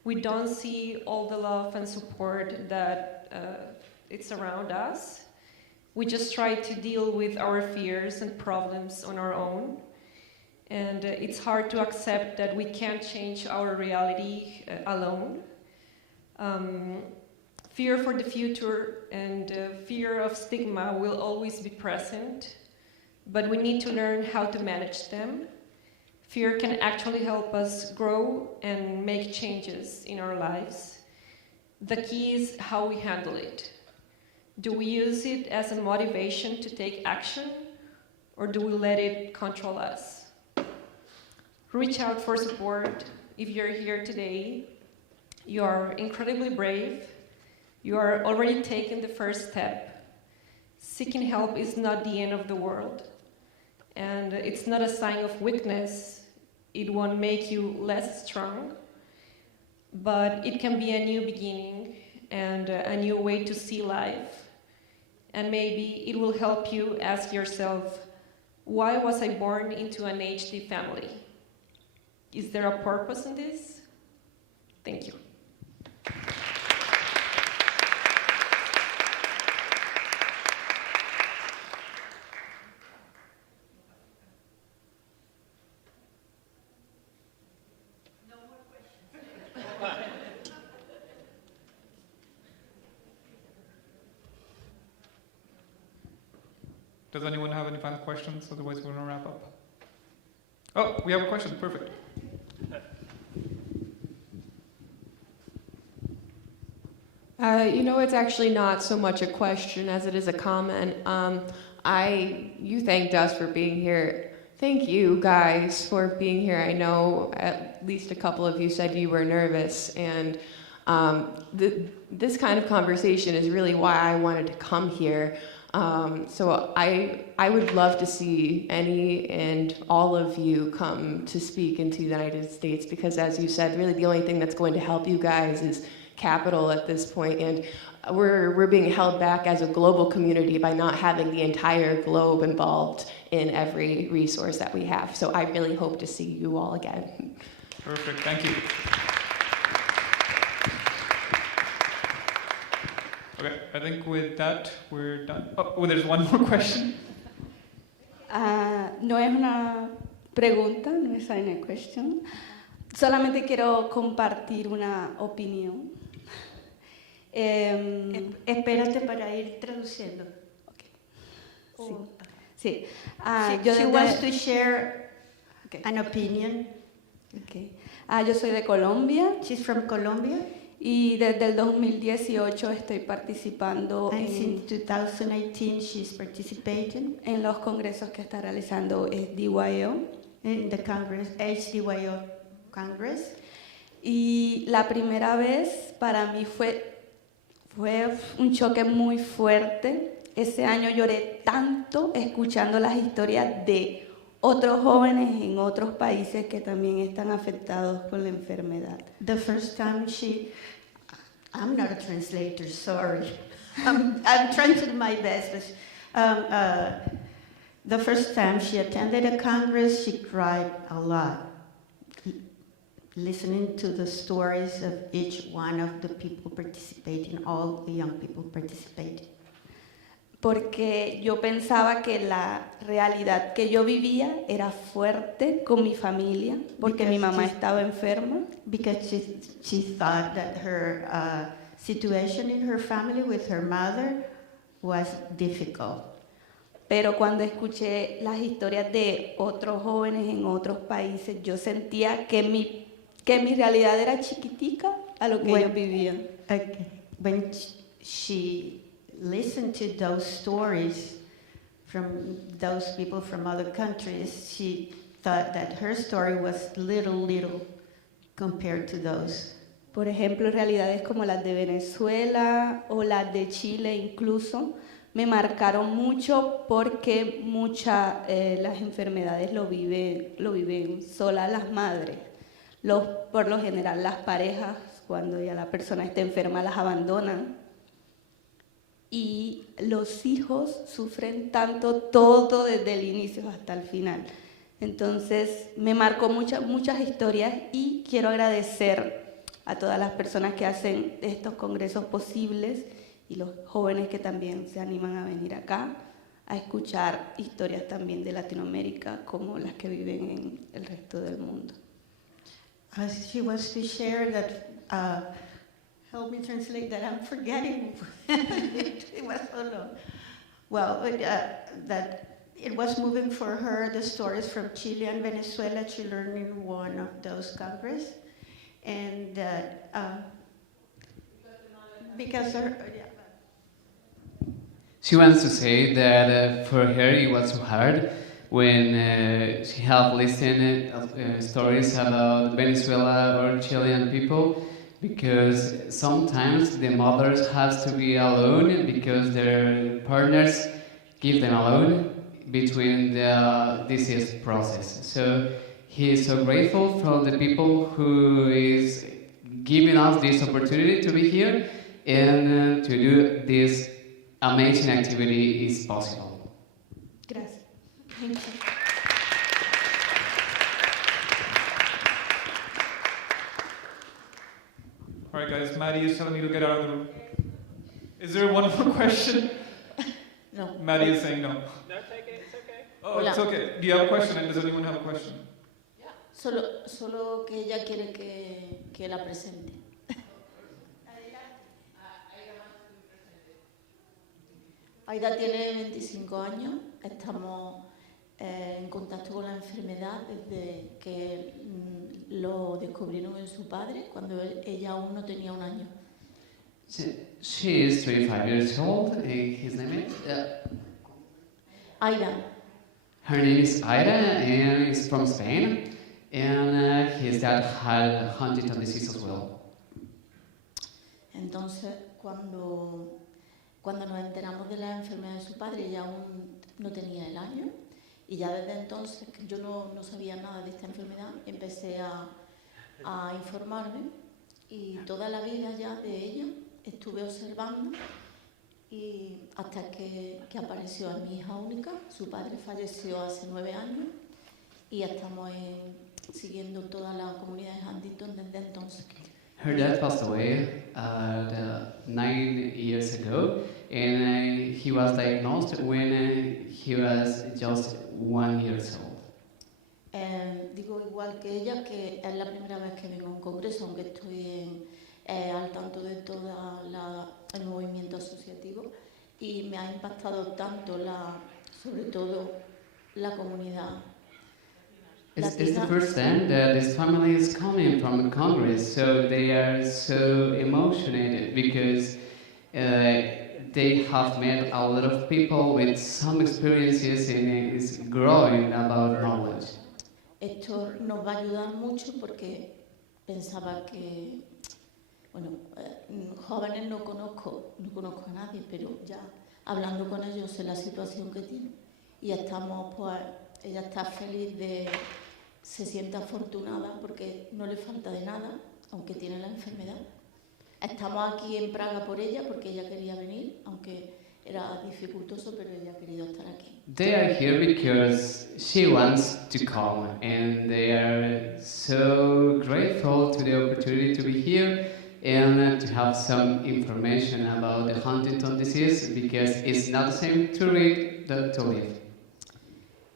we don't see all the love and support that it's around us. We just try to deal with our fears and problems on our own. And it's hard to accept that we can't change our reality alone. Fear for the future and fear of stigma will always be present, but we need to learn how to manage them. Fear can actually help us grow and make changes in our lives. The key is how we handle it. Do we use it as a motivation to take action, or do we let it control us? Reach out for support. If you're here today, you are incredibly brave. You are already taking the first step. Seeking help is not the end of the world. And it's not a sign of weakness. It won't make you less strong, but it can be a new beginning and a new way to see life. And maybe it will help you ask yourself, why was I born into an HD family? Is there a purpose in this? Thank you. Does anyone have any final questions? Otherwise, we're going to wrap up. Oh, we have a question. Perfect. It's actually not so much a question as it is a comment. You thanked us for being here. Thank you guys for being here. I know at least a couple of you said you were nervous, and this kind of conversation is really why I wanted to come here. So I would love to see any and all of you come to speak into the United States, because as you said, really the only thing that's going to help you guys is capital at this point, and we're being held back as a global community by not having the entire globe involved in every resource that we have. So I really hope to see you all again. Perfect, thank you. Okay, I think with that, we're done. Oh, there's one more question. No es una pregunta, no es una question. Solamente quiero compartir una opinión. Espérate para ir traduciendo. Okay. Sí. She wants to share an opinion. Okay. Yo soy de Colombia. She's from Colombia. Y desde el 2018 estoy participando And since 2018 she's participating en los congresos que está realizando HDYO. In the Congress, HDYO Congress. Y la primera vez para mí fue un choque muy fuerte. Ese año lloré tanto escuchando las historias de otros jóvenes en otros países que también están afectados por la enfermedad. The first time I'm not a translator, sorry. I'm trying to do my best. But, the first time she attended a Congress, she cried a lot, listening to the stories of each one of the people participating, all the young people participating. Porque yo pensaba que la realidad que yo vivía era fuerte con mi familia, porque mi mamá estaba enferma. Because she thought that her situation in her family with her mother was difficult. Pero cuando escuché las historias de otros jóvenes en otros países, yo sentía que mi realidad era chiquitica a lo que ellos vivían. When she listened to those stories from those people from other countries, she thought that her story was little compared to those. Por ejemplo, realidades como las de Venezuela o las de Chile incluso me marcaron mucho porque las enfermedades lo viven solas las madres. Por lo general las parejas, cuando ya la persona está enferma, las abandonan. Y los hijos sufren tanto todo desde el inicio hasta el final. Entonces me marcó muchas historias y quiero agradecer a todas las personas que hacen estos congresos posibles y los jóvenes que también se animan a venir acá a escuchar historias también de Latinoamérica como las que viven en el resto del mundo. She wants to share that, help me translate that, I'm forgetting, it was so long. Well, that it was moving for her, the stories from Chile and Venezuela she learned in one of those Congress. And because her, She wants to say that for her it was so hard when she had listened stories about Venezuela or Chilean people, because sometimes the mothers have to be alone because their partners give them alone. between the disease process. So he is so grateful for the people who is giving us this opportunity to be here and to do this amazing activity is possible. Gracias. Thank you. All right, guys, Maddie is telling me to get out of the room. Is there one more question? No. Maddie is saying no. No, it's okay, it's okay. Oh, Hola. it's okay. Do you have a question? And does anyone have a question? Solo que ella quiere que la presente. Aida tiene 25 años, estamos en contacto con la enfermedad desde que lo descubrieron en su padre, cuando ella aún no tenía un año. She is 25 years old. His name is? Aida, Her name is Ida and is from Spain. And his dad had huntingtons disease as well. entonces cuando nos enteramos de la enfermedad de su padre, ella aún no tenía el año, y ya desde entonces, que yo no sabía nada de esta enfermedad, empecé a informarme, y toda la vida ya de ella estuve observando, y hasta que apareció a mi hija única. Su padre falleció hace 9 años, y estamos siguiendo toda la comunidad de Huntington desde entonces. Her dad passed away 9 years ago, and he was diagnosed when he was just 1 year old. Digo igual que ella, que es la primera vez que vengo a un congreso, aunque estoy al tanto de todo el movimiento asociativo, y me ha impactado tanto sobre todo la comunidad. It's the first time that this family is coming from a congress, so they are so emotional because they have met a lot of people with some experiences and is growing about knowledge. Esto nos va a ayudar mucho porque pensaba que, bueno, jóvenes no conozco a nadie, pero ya hablando con ellos sé la situación que tienen, y estamos, pues, ella está feliz se siente afortunada porque no le falta de nada, aunque tiene la enfermedad. Estamos aquí en Praga por ella porque ella quería venir, aunque era dificultoso, pero ella ha querido estar aquí. They are here because she wants to come, and they are so grateful to the opportunity to be here and to have some information about the Huntington disease, because it's not the same to read than to live.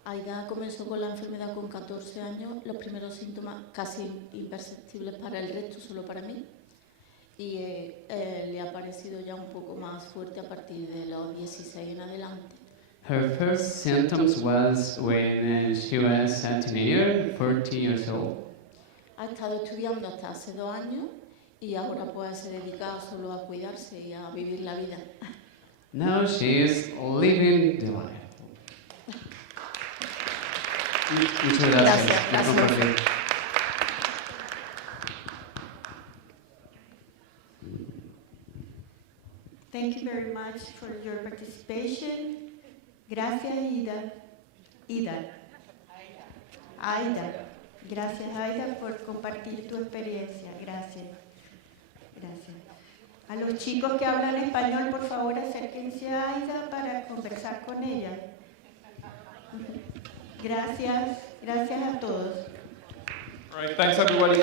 Aida comenzó con la enfermedad con 14 años, los primeros síntomas casi imperceptibles para el resto, solo para mí, y le ha parecido ya un poco más fuerte a partir de los 16 en adelante. Her first symptoms was when she was a teenager, 14 years old. Ha estado estudiando hasta hace 2 años y ahora pues se dedica solo a cuidarse y a vivir la vida. Now she is living the life. Muchas gracias. Gracias. Thank you very much for your participation. Gracias, Aida. Gracias, Aida, por compartir tu experiencia. Gracias. A los chicos que hablan español, por favor, acérquense a Aida para conversar con ella. Gracias a todos. All right, thanks everybody.